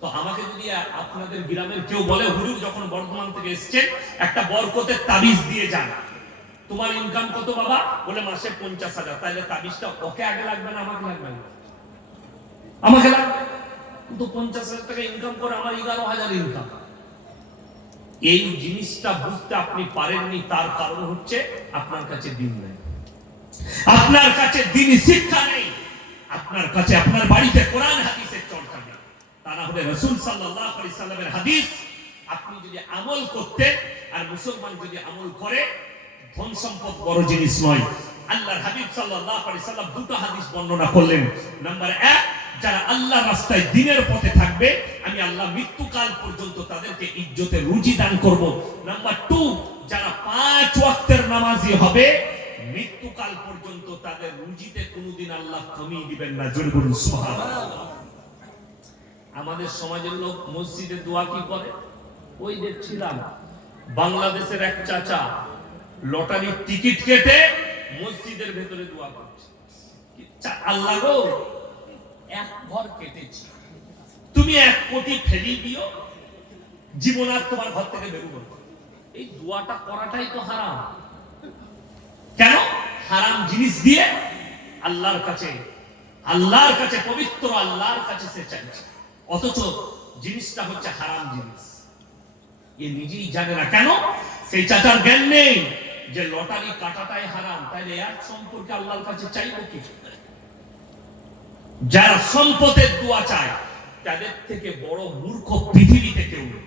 তো আমাকে যদি আপনাদের গ্রামের কেউ বলে হুজুর যখন বর্ধমান থেকে এসেছেন একটা বরকতের তাবিজ দিয়ে যান, তোমার ইনকাম কত বাবা? বলে মাসে 50,000। তাহলে তাবিজটা ওকে আগে লাগবে না আমাকে লাগবে না? আমাকে লাগবে। কিন্তু 50,000 টাকা ইনকাম করে আমার 11,000 ইনকাম। এই জিনিসটা বুঝতে আপনি পারেননি, তার কারণ হচ্ছে আপনার কাছে দিন নেই, আপনার কাছে দিনী শিক্ষা নেই, আপনার কাছে আপনার বাড়িতে কোরআন হাদিসের চর্চা নেই। তা না হলে রাসূল সাল্লাল্লাহু আলাইহি সাল্লামের হাদিস আপনি যদি আমল করতেন, আর মুসলমান যদি আমল করে, ধন সম্পদ বড় জিনিস নয়। আল্লাহর হাবিব সাল্লাল্লাহু আলাইহি সাল্লাম দুটো হাদিস বর্ণনা করলেন। নাম্বার 1, যারা আল্লাহর রাস্তায় দ্বীনের পথে থাকবে, আমি আল্লাহ মৃত্যুকাল পর্যন্ত তাদেরকে ইজ্জতের রুজি দান করব। নাম্বার 2, যারা 5 ওয়াক্তের নামাজি হবে, মৃত্যুকাল পর্যন্ত তাদের রুজিতে কোনোদিন আল্লাহ কমি দিবেন না। জোরে বলুন সুবহানাল্লাহ। আমাদের সমাজের লোক মসজিদে দোয়া কি করে? ওই দেখছিলাম বাংলাদেশের এক চাচা লটারির টিকিট কেটে মসজিদের ভেতরে দোয়া করছে, আল্লাহ গো 1 ঘর কেটেছি, তুমি 1 কোটি ফেলি দিও, জীবন আর তোমার ঘর থেকে বেরোবো না। এই দোয়াটা করাটাই তো হারাম। কেন? হারাম জিনিস দিয়ে আল্লাহর কাছে পবিত্র আল্লাহর কাছে সে চাইছে, অথচ জিনিসটা হচ্ছে হারাম জিনিস। এ নিজেই জানে না। কেন? সেই চাচার জ্ঞান নেই যে লটারি কাটাটাই হারাম, তাইলে এর সম্পর্কে আল্লাহর কাছে চাইবো কি? যারা সম্পদের দোয়া চায় তাদের থেকে বড় মূর্খ পৃথিবীতে কেউ নেই।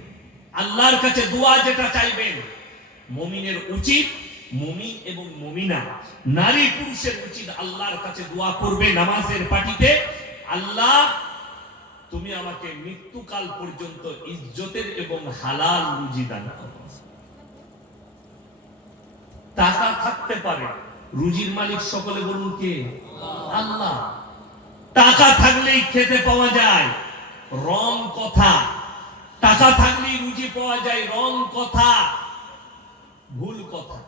আল্লাহর কাছে দোয়া যেটা চাইবেন, মুমিনের উচিত, মুমিন এবং মুমিনা নারী পুরুষের উচিত আল্লাহর কাছে দোয়া করবে নামাজের পাটিতে, আল্লাহ তুমি আমাকে মৃত্যুকাল পর্যন্ত ইজ্জতের এবং হালাল রুজি দান করো। টাকা থাকতে পারে, রুজির মালিক সকলে বলুন কে? আল্লাহ। টাকা থাকলেই খেতে পাওয়া যায়, রং কথা। টাকা থাকলেই রুজি পাওয়া যায়, রং কথা, ভুল কথা।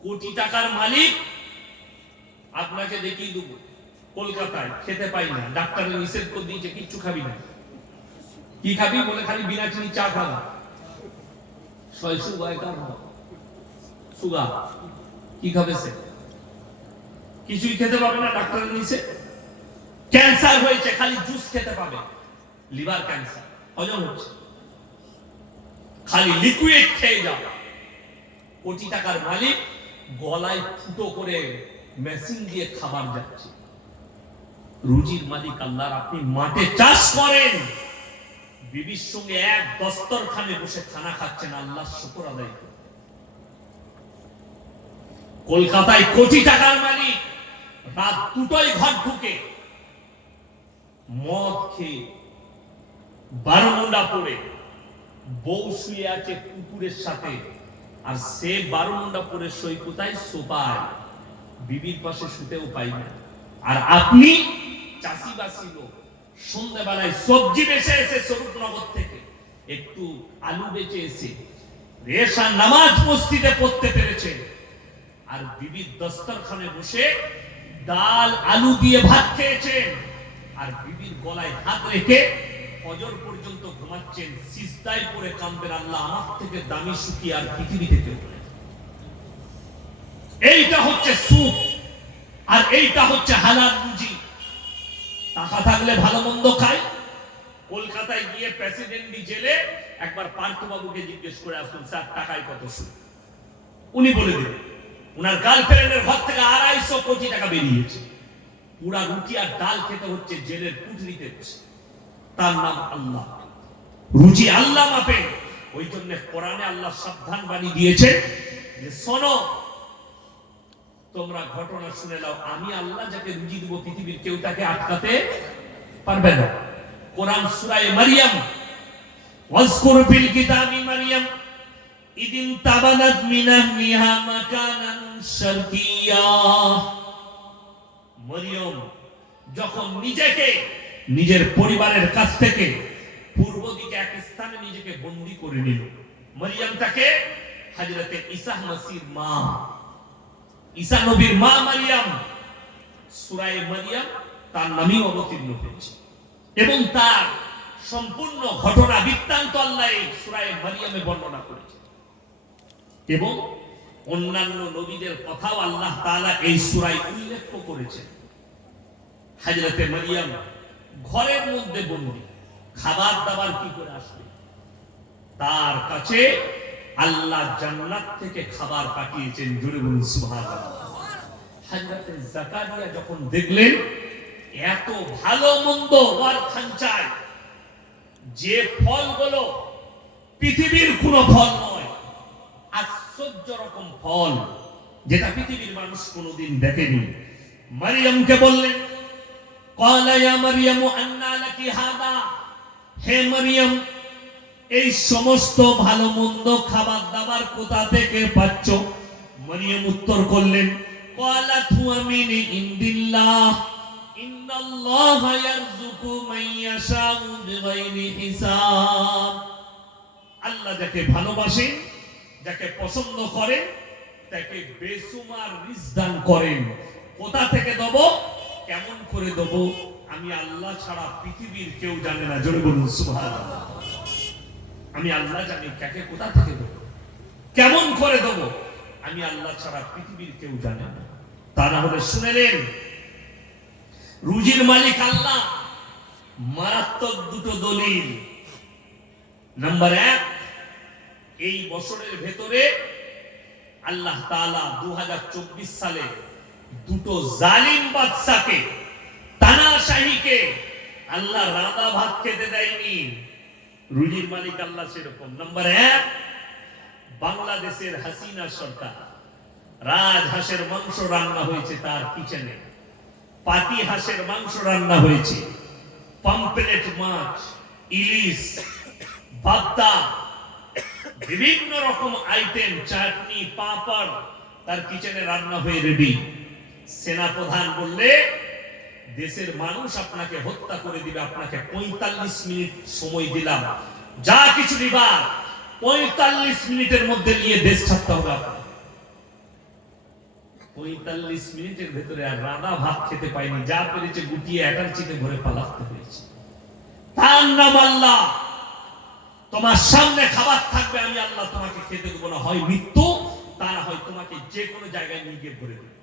কোটি টাকার মালিক আপনাকে দেখিয়ে দেবো কলকাতায় খেতে পাই না, ডাক্তারের নিষেধ করে দিয়েছে কিচ্ছু খাবি না। কি খাবি বলে? খালি বিনা চিনি চা খাবো। 600 বয়কার সুগার, কি খাবে সে? কিছুই খেতে পাবে না, ডাক্তারের নিষেধ। ক্যান্সার হয়েছে, খালি জুস খেতে পাবে, লিভার ক্যান্সার, হজম হচ্ছে, খালি লিকুইড খেয়ে যাবে। কোটি টাকার মালিক গলায় ফুটো করে মেশিন দিয়ে খাবার যাচ্ছে। রুজির মালিক আল্লাহ। আপনি মাঠে চাষ করেন, বিবির সঙ্গে এক দস্তরখানে বসে খানা খাচ্ছেন, আল্লাহ শুকর আদায় করুন। কলকাতায় কোটি টাকার মালিক রাত 2টায় ঘর ঢুকে মদ খেয়ে বারমুন্ডা পরে বউ শুয়ে আছে কুকুরের সাথে, আর সে বারমুন্ডা পরে সই কোথায়? সোফায়, বিবির পাশে শুতেও পাই না। আর আপনি চাষিবাসী লোক, সন্ধ্যাবেলায় সবজি বেচে এসে স্বরূপনগর থেকে একটু আলু বেচে এসে রেশা নামাজ মসজিদে পড়তে পেরেছেন, আর বিবির দস্তরখানে বসে ডাল আলু দিয়ে ভাত খেয়েছেন, আর বিবির গলায় হাত রেখে ফজর পর্যন্ত ঘুমাচ্ছেন, সিজদায় পড়ে কাঁদবেন, আল্লাহ আমার থেকে দামি সুখী আর পৃথিবীতে কেউ নেই। এইটা হচ্ছে সুখ, আর এইটা হচ্ছে হালাল রুজি। টাকা থাকলে ভালো মন্দ খায়। কলকাতায় গিয়ে প্রেসিডেন্ট জেলে একবার পার্থবাবুকে জিজ্ঞেস করে আসুন, স্যার টাকায় কত সুখ? উনি বলে দেবেন উনার গার্লফ্রেন্ডের ঘর থেকে 250 কোটি টাকা বেরিয়েছে, পুরা রুটি আর ডাল খেতে হচ্ছে জেলের পুটলিতে বসে। তার নাম আল্লাহ। রুজি আল্লাহ মাপেন। ওই জন্য কোরআনে আল্লাহ সাবধান বাণী দিয়েছে যে শোনো, তোমরা ঘটনা শুনে নাও, আমি আল্লাহ যাকে রুজি দেব পৃথিবীর কেউ তাকে আটকাতে পারবে না। কোরআন সূরা মারইয়াম, ওয়াজকুর ফিল কিতাবি মারইয়াম ইদিন তাবানাত মিন আহলিহা মাকানান শারকিয়া। মরিয়ম যখন নিজেকে নিজের পরিবারের কাছ থেকে পূর্ব দিকে এক স্থানে নিজেকে বন্দী করে নিল। মরিয়ম তাকে হযরতে ঈসা মসির মা, ঈসা নবীর মা মারিয়াম, সূরা মারইয়াম তার নামে অবতীর্ণ হয়েছে, এবং তার সম্পূর্ণ ঘটনা বৃত্তান্ত আল্লাহ এই সূরা মারইয়ামে বর্ণনা করেছে, এবং অন্যান্য নবীদের কথাও আল্লাহ তাআলা এই সূরায় উল্লেখ করেছেন। হযরতে মারইয়াম ঘরের মধ্যে বন্দী, খাবার দাবার কি করে আসবে? তার কাছে আল্লাহ জান্নাত থেকে খাবার পাঠিয়েছেন। জোরে বলুন সুবহানাল্লাহ। হযরতে জাকারিয়া যখন দেখলেন এত ভালো মন্দ ওর খাঞ্চায়, যে ফলগুলো পৃথিবীর কোনো ফল নয়, আশ্চর্য রকম ফল যেটা পৃথিবীর মানুষ কোনোদিন দেখেনি, মারইয়ামকে বললেন, ক্বালা ইয়া মারইয়ামু আন্না লাকি হাদা, হে মারইয়াম এই সমস্ত ভালো মন্দ খাবার দাবার কোথা থেকে পাচ্ছ? মারইয়াম উত্তর করলেন, ক্বালাত হুয়া মিন ইনদিল্লাহ ইন্নাল্লাহা ইয়ারযুকু মান ইয়াশাউ বিগাইরি হিসাব। আল্লাহ যাকে ভালোবাসেন, যাকে পছন্দ করেন, তাকে বেসুমার রিজক দান করেন। কোথা থেকে দেব, কেমন করে দেব, আমি আল্লাহ ছাড়া পৃথিবীর কেউ জানে না। জোরে বলুন সুবহানাল্লাহ। আমি আল্লাহ জানি কাকে কোথা থেকে দেব, কেমন করে দেব, আমি আল্লাহ ছাড়া পৃথিবীর কেউ জানে না। তা না হলে শুনেলেন, রুজির মালিক আল্লাহ। মারাত্মক দুটো দলিল। নাম্বার 1, এই বছরের ভেতরে আল্লাহ তাআলা 2024 সালে দুটো জালিম বাদশাকে, তানাশাহীকে আল্লাহ রাঁধা ভাত খেতে দেয়নি। রুজির মালিক আল্লাহ সেরকম। নাম্বার 1, বাংলাদেশের হাসিনা সরকার, রাজহাঁসের মাংস রান্না হয়েছে তার কিচেনে, পাতি হাঁসের মাংস রান্না হয়েছে, পমফ্রেট মাছ, ইলিশ, ভর্তা, বিভিন্ন রকম আইটেম, চাটনি, পাঁপড় তার কিচেনে রান্না হয়ে রেডি। সেনাপ্রধান বললে, দেশের মানুষ আপনাকে হত্যা করে দিবে, আপনাকে 45 মিনিট সময় দিলাম, যা কিছু নিবার 45 মিনিটের মধ্যে নিয়ে দেশ ছাড়তে হবে আপনাকে। 45 মিনিটের ভেতরে আর রান্না ভাত খেতে পাইনি, যা পেরেছে গুটিয়ে অ্যাটার্চিতে ভরে পালাতে হয়েছে। তার নাম আল্লাহ। তোমার সামনে খাবার থাকবে, আমি আল্লাহ তোমাকে খেতে দেবো না, হয় মৃত্যু, তা না হয় তোমাকে যে কোনো জায়গায় নিয়ে গিয়ে ভরে দেবে।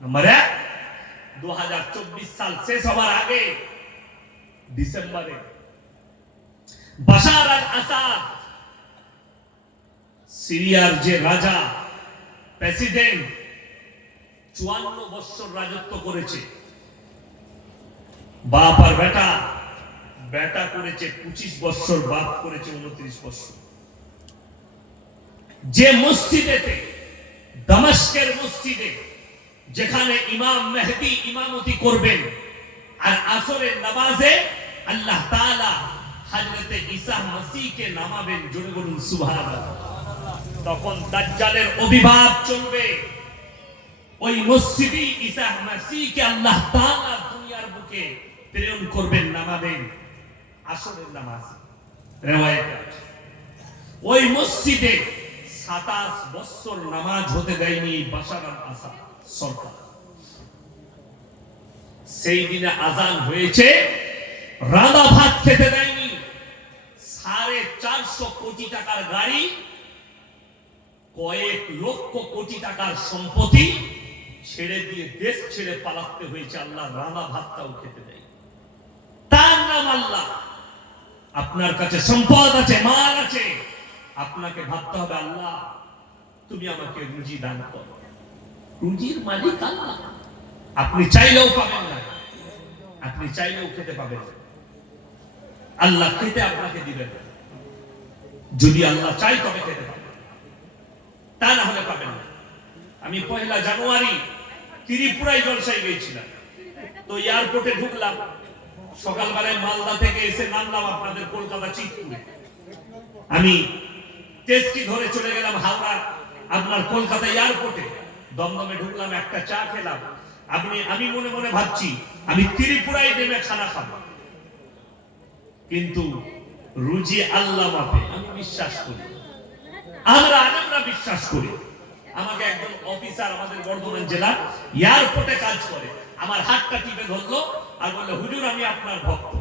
নাম্বার 1, 2024 সাল শেষ হবার আগে ডিসেম্বরে বাশার আল আসাদ, সিরিয়ার যে রাজা, প্রেসিডেন্ট, 54 বছর রাজত্ব করেছে। বাপ আর বেটা বেটা করেছে 25 বছর, বাপ করেছে 29 বছর। যে মসজিদেতে, দামেস্কের মসজিদে, যেখানে ইমাম মেহদি ইমামতি করবেন আর আসরের নামাজে আল্লাহ তাআলা হযরতে ঈসা মসিহকে নামাবেন, জোরে বলুন সুবহানাল্লাহ। তখন দাজ্জালের অভিভাব চলবে। ওই মসজিদে ঈসা মসিহকে আল্লাহ তাআলা দুনিয়ার বুকে প্রেরণ করবেন, নামাবেন আসরের নামাজ। রিওয়ায়েতে আছে ওই মসজিদে 27 বছর নামাজ হতে দেয়নি বাশার আল আসাদ সরকার। সেই দিনে আজান হয়েছে, রাঁধা ভাত খেতে দেয়নি। 450 কোটি টাকার গাড়ি, কয়েক লক্ষ কোটি টাকার সম্পত্তি ছেড়ে দিয়ে দেশ ছেড়ে পালাতে হয়েছে, আল্লাহ রাঁধা ভাতটাও খেতে দেয়। তার নাম আল্লাহ। আপনার কাছে সম্পদ আছে, মাল আছে, আপনাকে ভাবতে হবে আল্লাহ তুমি আমাকে রুজি দান করো। রুজির মালিক আল্লাহ। আপনি চাইলেও পাবেন না, আপনি চাইলেও খেতে পাবেন না। আল্লাহ খেতে আপনাকে দিবেন, যদি আল্লাহ চাই তবে খেতে পাবেন, তা না হলে পাবেন না। আমি 1 জানুয়ারি ত্রিপুরায় জলসায় গিয়েছিলাম, তো এয়ারপোর্টে ঢুকলাম। সকালবেলায় মালদা থেকে এসে নামলাম আপনাদের কলকাতা চিতপুরে। আমি টেস্টি ধরে চলে গেলাম হাওড়া আপনার কলকাতা এয়ারপোর্টে। দমদমে ঢুকলাম, একটা চা খেলাম। আমি মনে মনে ভাবছি আমি ত্রিপুরায় নেমে খানা খাবো, কিন্তু রুজি আল্লাহ মাপে। আমি বিশ্বাস করি, আমরা বিশ্বাস করি। আমাকে একজন অফিসার আমাদের বর্ধমান জেলা এয়ারপোর্টে কাজ করে, আমার হাতটা টিপে ধরলো আর বললো, হুজুর আমি আপনার ভক্ত,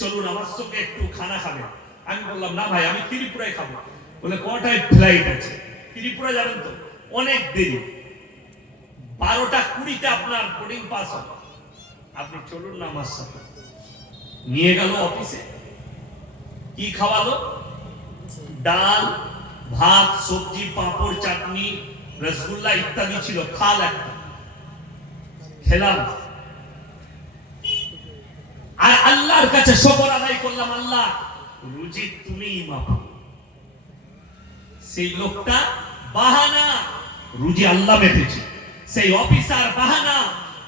চলুন আমার সঙ্গে একটু খানা খাবেন। আমি বললাম না ভাই, আমি ত্রিপুরায় খাবো। বলে কটায় ফ্লাইট আছে? ত্রিপুরা জানেন তো অনেক দেরি, 12টা 20-তে আপনার বোর্ডিং পাস হবে, আপনি চলুন না আমার সাথে। নিয়ে গেল অফিসে, কি খাওয়ালো? ডাল, ভাত, সবজি, পাঁপড়, চাটনি, রসগোল্লা ইত্যাদি ছিল। থাল একটা খেলাম আর আল্লাহর কাছে শুকর আদায় করলাম, আল্লাহ রুজি তুমিই মাপো। সেই লোকটা বাহানা, রুজি আল্লাহ মেপেছে। সেই অফিসার বাহানা,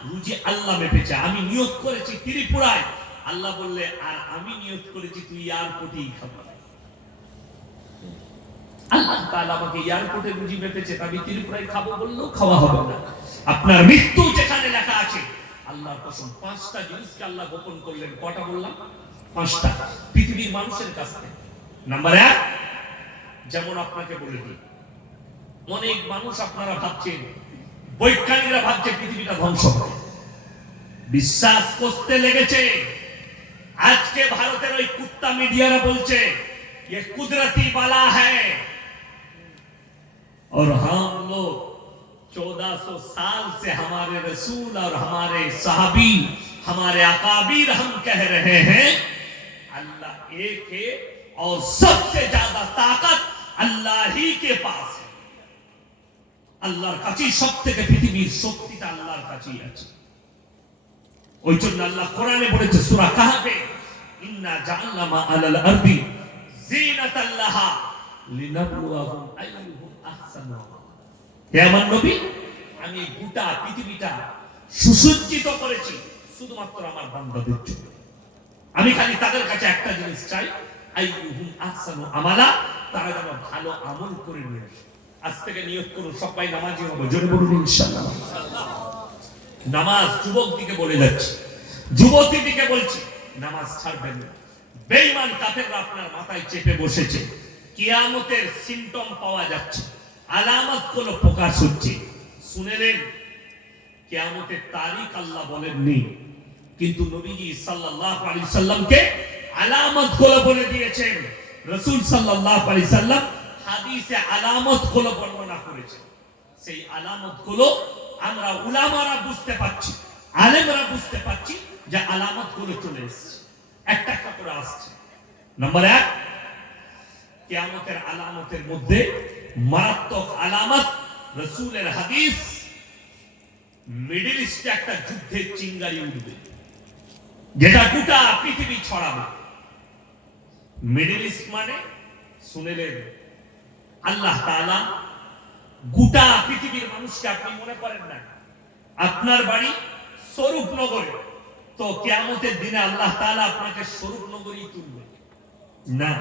রুজি আল্লাহ মেপেছে। আমি নিয়ত করেছি ত্রিপুরায়, আল্লাহ বললে আর আমি নিয়ত করেছি তুই এয়ারপোর্টেই খাবি। আল্লাহ তাআলা আমাকে এয়ারপোর্টে রুজি মেপেছে, আমি ত্রিপুরায় খাবো বললেও খাওয়া হবে না। আপনার মৃত্যু যেখানে লেখা আছে, আল্লাহর কসম 5টা জিনিসকে আল্লাহ গোপন করলেন। কটা বললাম? 5টা, পৃথিবীর মানুষের কাছে। নাম্বার 1, যেমন আপনাকে বলে দিই, অনেক মানুষ আপনারা ভাবছেন, বৈজ্ঞানিকরা ভাবছে পৃথিবীটা ধ্বংস হবে, বিশ্বাস করতে লেগেছে। আজকে ভারতের ওই কুত্তা মিডিয়ারা বলছে ये कुदरती बाला है और हम लोग 1400 साल से हमारे रसूल और हमारे सहाबी, हमारे अकाबीर हम कह रहे हैं अल्लाह एक है और सबसे ज्यादा ताकत अल्लाह ही के पास है। আল্লাহর কাছেই সবথেকে পৃথিবীর শক্তিটা আল্লাহর কাছেই আছে। ওই জন্য আল্লাহ কোরআনে বলেছে সূরা কাহফে, ইন্না জাআলনা মা আলাল আরদি জিনাতাল লাহা লিনাবলুয়াহুম আইয়ুহুম আহসানু আমালা। হে আমার নবী, আমি গোটা পৃথিবীটা সুসজ্জিত করেছি শুধুমাত্র আমার বান্দাদের জন্য। আমি খালি তাদের কাছে একটা জিনিস চাই, আইয়ুহুম আহসানু আমালা, তারা যেন ভালো আমল করে নিয়ে আসে। আজ থেকে নিয়ত করুন সবাই নামাজি হবে, জোরে বলুন ইনশাআল্লাহ। নামাজ যুবক দিকে বলে যাচ্ছে, যুবতী দিকে বলছি, নামাজ ছাড়বেন না। বেঈমান কাফেররা আপনার মাথায় চেপে বসেছে, কিয়ামতের সিম্পটম পাওয়া যাচ্ছে, আলামত গুলো প্রকাশ হচ্ছে। শুনেলেন, কিয়ামতের তারিখ আল্লাহ বলেননি, কিন্তু নবীজি সাল্লাল্লাহু আলাইহি সাল্লামকে আলামত গুলো বলে দিয়েছেন। রাসূল সাল্লাল্লাহু আলাইহি সাল্লাম হাদিসে আলামত গুলো বর্ণনা করেছে। সেই আলামত গুলো আমরা উলামারা বুঝতে পারছি, আলেমরা বুঝতে পারছি যে আলামত গুলো চলে এসেছে, একটা একটা করে আসছে। নাম্বার 1, কিয়ামতের আলামতের মধ্যে মারাত্মক আলামত, রাসূলের হাদিস, মিডল ইস্টে একটা যুদ্ধের চিঙ্গারি উঠবে। যেটা গোটা পৃথিবী ছড়াবে। মিডল ইস্ট মানে শুনেলেন আল্লাহ তাআলা গোটা পৃথিবীর মানুষকে, আপনি মনে করেন না আপনার বাড়ি স্বরূপনগরে, তো কিয়ামতের দিনে আল্লাহ তাআলা আপনাকে স্বরূপনগরী তুলবে না।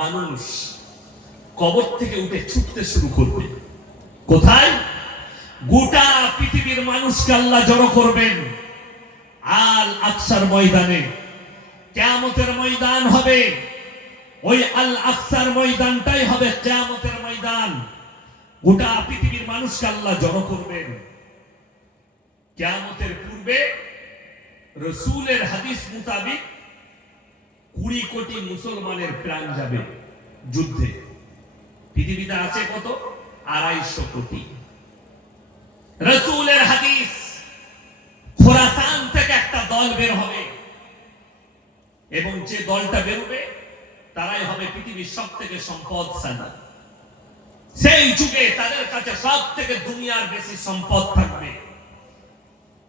মানুষ কবর থেকে উঠে ছুটতে শুরু করবে। কোথায়? গোটা পৃথিবীর মানুষকে আল্লাহ জড়ো করবেন আল আকসার ময়দানে। কিয়ামতের ময়দান হবে, ওই আল আকসার ময়দানটাই হবে কিয়ামতের ময়দান। গোটা পৃথিবীর মানুষকে আল্লাহ জড়ো করবেন। কিয়ামতের পূর্বে রাসূলের হাদিস মোতাবেক 20 কোটি মুসলমানের প্রাণ যাবে যুদ্ধে। পৃথিবীতে আছে কত? 250 কোটি। রাসূলের হাদিস, খোরাসান থেকে একটা দল বের হবে এবং যে দলটা বেরোবে তারাই হবে পৃথিবীর সবথেকে সম্পদশালী। সেই যুগে তাদের কাছে সব থেকে দুনিয়ার বেশি সম্পদ থাকবে।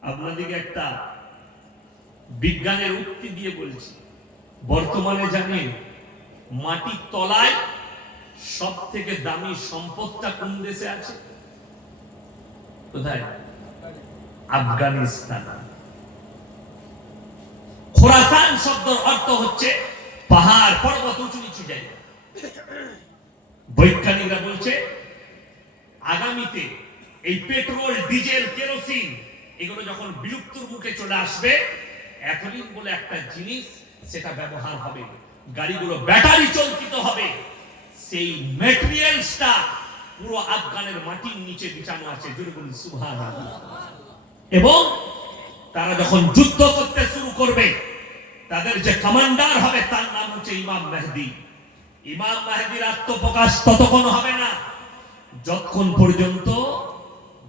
আপনাদেরকে একটা বিজ্ঞানের উক্তি দিয়ে বলছি, বর্তমানে জানেন মাটির তলায় সব থেকে দামি সম্পদটা কোন দেশে আছে? কোথায়? আফগানিস্তান। খোরাসান শব্দের অর্থ হচ্ছে পাহাড়, পর্বত, উঁচু নিচু জায়গা। বৈজ্ঞানিকরা বলছে আগামীতে এই পেট্রোল, ডিজেল, কেরোসিন এগুলো যখন বিলুপ্তির মুখে চলে আসবে, এথিলিন বলে একটা জিনিস সেটা ব্যবহার হবে। গাড়িগুলো ব্যাটারি চালিত হবে। সেই ম্যাটেরিয়ালসটা পুরো আফগানের মাটির নিচে বিছানো আছে। জোরে বলুন সুবহানাল্লাহ। এবং তারা যখন যুদ্ধ করতে শুরু করবে, তাদের যে কমান্ডার হবে তার নাম হচ্ছে ইমাম মেহেদী। ইমাম মেহেদীর আত্মপ্রকাশ ততক্ষণ হবে না যতক্ষণ পর্যন্ত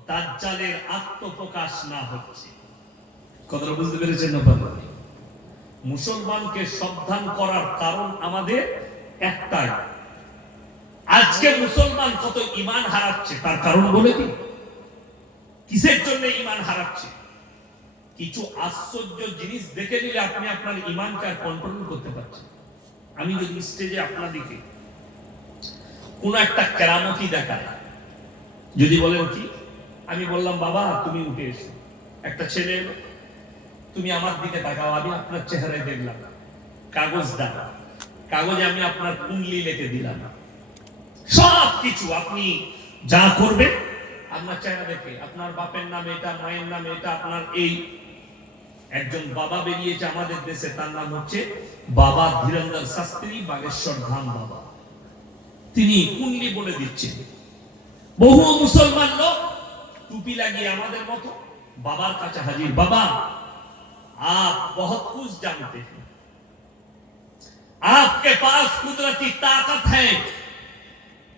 দাজ্জালের আত্মপ্রকাশ না হচ্ছে। কথাটা বুঝতে পেরেছেন না? মুসলমানকে সাবধান করার কারণ আমাদের একটাই। আজকে মুসলমান কত ঈমান হারাচ্ছে তার কারণ বলে দিই। কিসের জন্য ঈমান হারাচ্ছে? কিছু আশ্চর্য জিনিস দেখে নিলে আপনি আপনার ঈমানকে আর কন্ট্রোল করতে পারছেন। আমি যদি স্টেজে আপনাদেরকে কোন একটা কেরামতি দেখাই, যদি বলেন কি, আমি বললাম বাবা তুমি উঠে এসো, একটা ছেলে এলো, তুমি আমার দিকে তাকাও, আমি আপনার চেহারায় দেখলাম, কাগজ দাও, কাগজে আমি আপনার কুণ্ডলি লিখে দিলাম, সব কিছু আপনি যা করবেন আপনার চেহারা দেখে, আপনার বাপের নাম এটা, মায়ের নাম এটা, আপনার এই একজন বাবা বেরিয়েছে আমাদের দেশে, তার নাম হচ্ছে বাবা ধীরেন্দ্র শাস্ত্রী, বাগেশ্বর ধাম বাবা। তিনি কুণ্ডলি বলে দিচ্ছেন। বহু মুসলমান লোক টুপি লাগিয়ে আমাদের মতো বাবার কাছে হাজির। বাবা आप बहुत कुछ जानते हैं, आपके पास कुदरती ताकत है।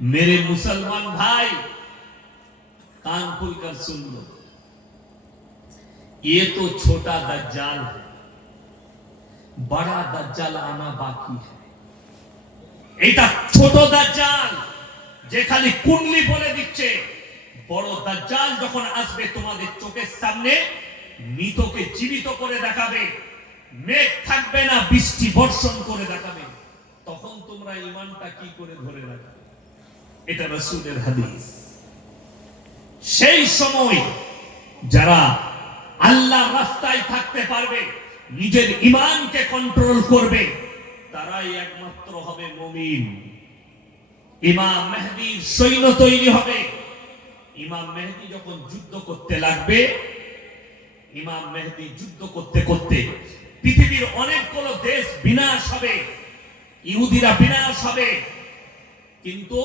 मेरे मुसलमान भाई कान खुलकर सुन लो, ये तो छोटा दज्जाल है, बड़ा दज्जाल आना बाकी है। এটা ছোট দাজ্জাল যে খালি কুণ্ডলি বলে দিচ্ছে, বড় দাজ্জাল যখন আসবে তোমাদের চোখের সামনে মৃতকে জীবিত করে দেখাবে, মেঘ থাকবে না, বৃষ্টি বর্ষণ করে দেখাবে, তখন তোমরা ঈমানটা কি করে ধরে রাখবে? এটা রাসূলের হাদিস। সেই সময় যারা আল্লাহর রাস্তায় থাকতে পারবে, নিজের ঈমানকে কন্ট্রোল করবে, তারাই একমাত্র হবে মুমিন। ইমাম মেহেদীর সৈন্য তৈরি হবে। ইমাম মেহেদী যখন যুদ্ধ করতে লাগবে, ইমাম মেহেদী যুদ্ধ করতে করতে পৃথিবীর অনেকগুলো দেশ বিনাশ হবে, ইহুদিরা বিনাশ হবে, কিন্তু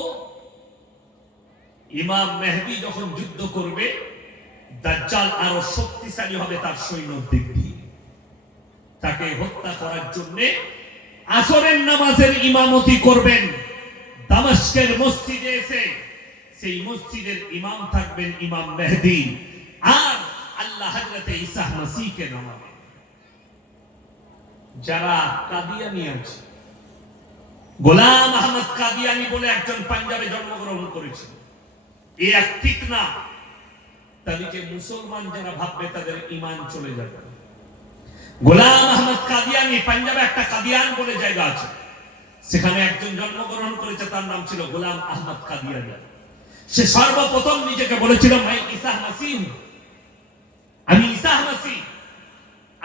ইমাম মেহেদী যখন যুদ্ধ করবে, দাজ্জাল আরো শক্তিশালী হবে তার সৈন্যর দিক দিয়ে। তাকে হত্যা করার জন্য আসরের নামাজের ইমামতি করবেন দামেস্কের মসজিদে এসে, সেই মসজিদের ইমাম থাকবেন ইমাম মেহেদী, আর আল্লাহ হযরত ঈসা মসিহকে নামাবেন। যারা কাদিয়ানী আছে, গোলাম আহমদ কাদিয়ানী বলে একজন পাঞ্জাবে জন্মগ্রহণ করেছিল, এই এক ফিতনা, তাদেরকে মুসলমান যারা ভাববে তাদের ঈমান চলে যাবে। গোলাম আহমদ কাদিয়ানি, পাঞ্জাবে একটা কাদিয়ান বলে জায়গা আছে, সেখানে একজন জন্মগ্রহণ করেছে, তার নাম ছিল গোলাম আহমদ কাদিয়ানি। সে সর্বপ্রথম নিজেকে বলেছিল মাই ঈসা মাসিহ, আমি ঈসা মাসিহ,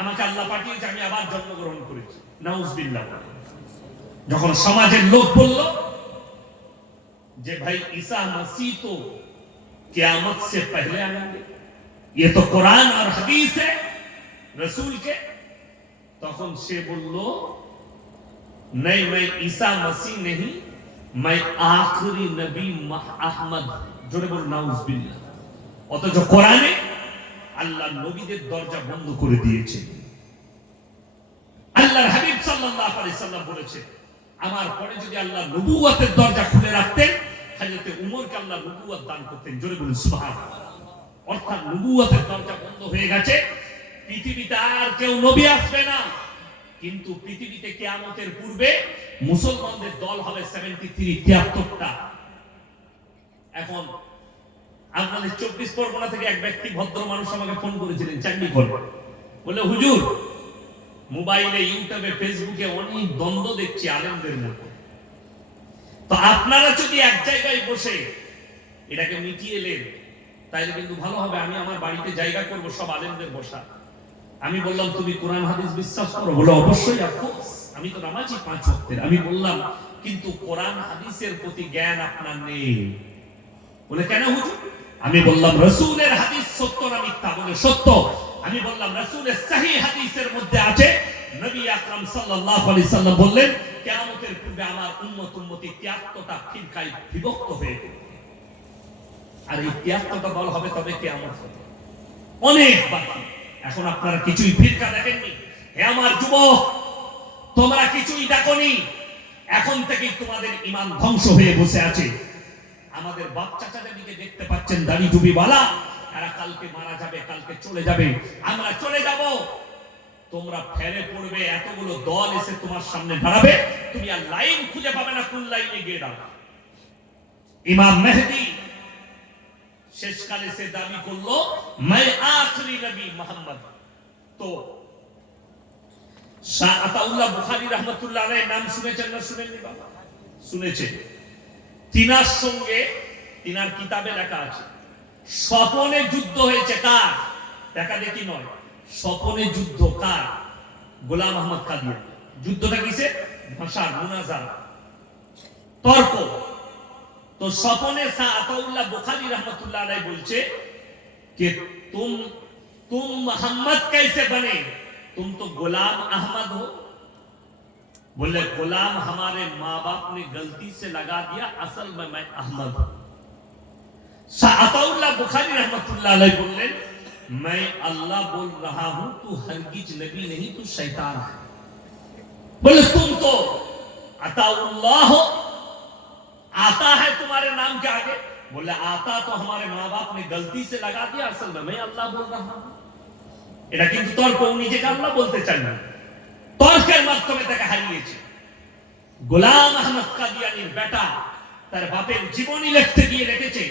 আমাকে আল্লাহ পাঠিয়েছে, আমি আবার জন্মগ্রহণ করেছি। নাউজুবিল্লাহ। যখন সমাজের লোক বলল যে ভাই ঈসা मसीह तो क़यामत से पहले आएंगे, ये तो कुरान और हदीस है रसूल के, तখন সে বলল नहीं, मैं ईसा मसीह नहीं, मैं आखिरी नबी अहमद। জোরে বল নাউজুবিল্লাহ। অথচ কোরআনে আল্লাহ নবীদের দরজা বন্ধ করে দিয়েছে। আল্লাহর হাবিব সাল্লাল্লাহু আলাইহি সাল্লাম বলেছে, আমার পরে যদি আল্লাহ নবুয়তের দরজা খুলে রাখতেন, হযরত উমরকে আল্লাহ নবুয়ত দান করতেন। জোরে বলুন সুবহানাল্লাহ। অর্থাৎ নবুয়তের দরজা বন্ধ হয়ে গেছে, পৃথিবীতে আর কেউ নবী আসবে না। কিন্তু পৃথিবীতে কিয়ামতের পূর্বে মুসলমানদের দল হবে 73টা। এখন আপনাদের 24 পরগনা থেকে এক ব্যক্তি, ভদ্র মানুষ আমাকে ফোন করেছিলেন চান্ডিগড়, বলে হুজুর মোবাইলে, ইউটিউবে, ফেসবুকে অনেক দ্বন্দ্ব দেখছি আলেমদের মধ্যে, তো আপনারা যদি এক জায়গায় বসে এটাকে মিটিয়ে নেন তাহলে কিন্তু ভালো হবে। আমি আমার বাড়িতে জায়গা করব সব আলেমদের বসা। আমি বললাম তুমি কোরআন হাদিস বিশ্বাস করো? বলে অবশ্যই, অফকোর্স, আমি তো নামাজি 5 ওয়াক্তের। আমি বললাম কিন্তু কোরআন হাদিসের প্রতি জ্ঞান আপনার নেই। বলে কেন হুজুর? আমি বললাম রাসূলের হাদিস সত্য না মিথ্যা? বলে সত্য। আমি বললাম রাসূলের সহিহ হাদিসের মধ্যে আছে নবী আকরাম সাল্লাল্লাহু আলাইহি সাল্লাম বললেন কিয়ামতের পূর্বে আমার উম্মতি 73টা ফিরকায় বিভক্ত হয়ে যাবে, আর এই 73টা দল হবে, তবে কিয়ামত হবে। অনেক বাকি। এখন আপনারা কিছুই ফিরকা দেখেননি। হে আমার যুবক, তোমরা কিছুই দেখোনি। এখন থেকেই তোমাদের ঈমান ধ্বংস হয়ে বসে আছে। আমাদের বাচ্চাটাদেরকে দেখতে পাচ্ছেন দাড়ি টুপিওয়ালা, এরা কালকে মারা যাবে, কালকে চলে যাবে, আমরা চলে যাব। তোমরা ফেরে পড়বে, এতগুলো দল এসে তোমার সামনে দাঁড়াবে, তুমি আর লাইন খুঁজে পাবে না কোন লাইনে গিয়ে দাঁড়াবে। ইমাম মেহদি শেষকালে সে দাবি করলো मैं आखिरी नबी मोहम्मद। তো শাহ আতাউল্লাহ বুখারী রাহমাতুল্লাহ আলাইহির নাম শুনেছেন না শুনেননি বাবা? শুনেছেন। তিনার সঙ্গে, তিনার কিতাবে লেখা আছে স্বপনে যুদ্ধ হয়েছে। কার? দেখা দেখি নয়, স্বপনে যুদ্ধ। কার? গোলাম আহমদ কাদিয়ানী। যুদ্ধটা কিসে? ভাষা, মুনাজারা, তর্ক। तो सपने सा अताउल्लाह बुखारी रहमतुल्लाह अलैह बोलছে कि तुम मोहम्मद कैसे बने, तुम तो गुलाम अहमद हो। बोले गुलाम हमारे माँ बाप ने गलती से लगा दिया, असल में मैं अहमद हूं। सा अताउल्लाह बुखारी रहमतुल्लाह अलैह बोले मैं अल्लाह बोल रहा हूं, तू हरगिज नबी नहीं, तू शैतान है। बोले तुम तो अताउल्लाह हो, आता है तुम्हारे नाम के आगे। बोले आता तो हमारे माँ बाप ने गलती से लगा दिया, असल में मैं अल्लाह बोल रहा हूं। এটা কিন্তু তর্ক, নিজেকে আল্লাহ বলতে চান না, তর্কের মাধ্যমে তাকে হারিয়েছে। গোলাম আহমদ কাদিয়ানীর বেটা তার বাপের জীবনী লিখতে গিয়ে লিখেছে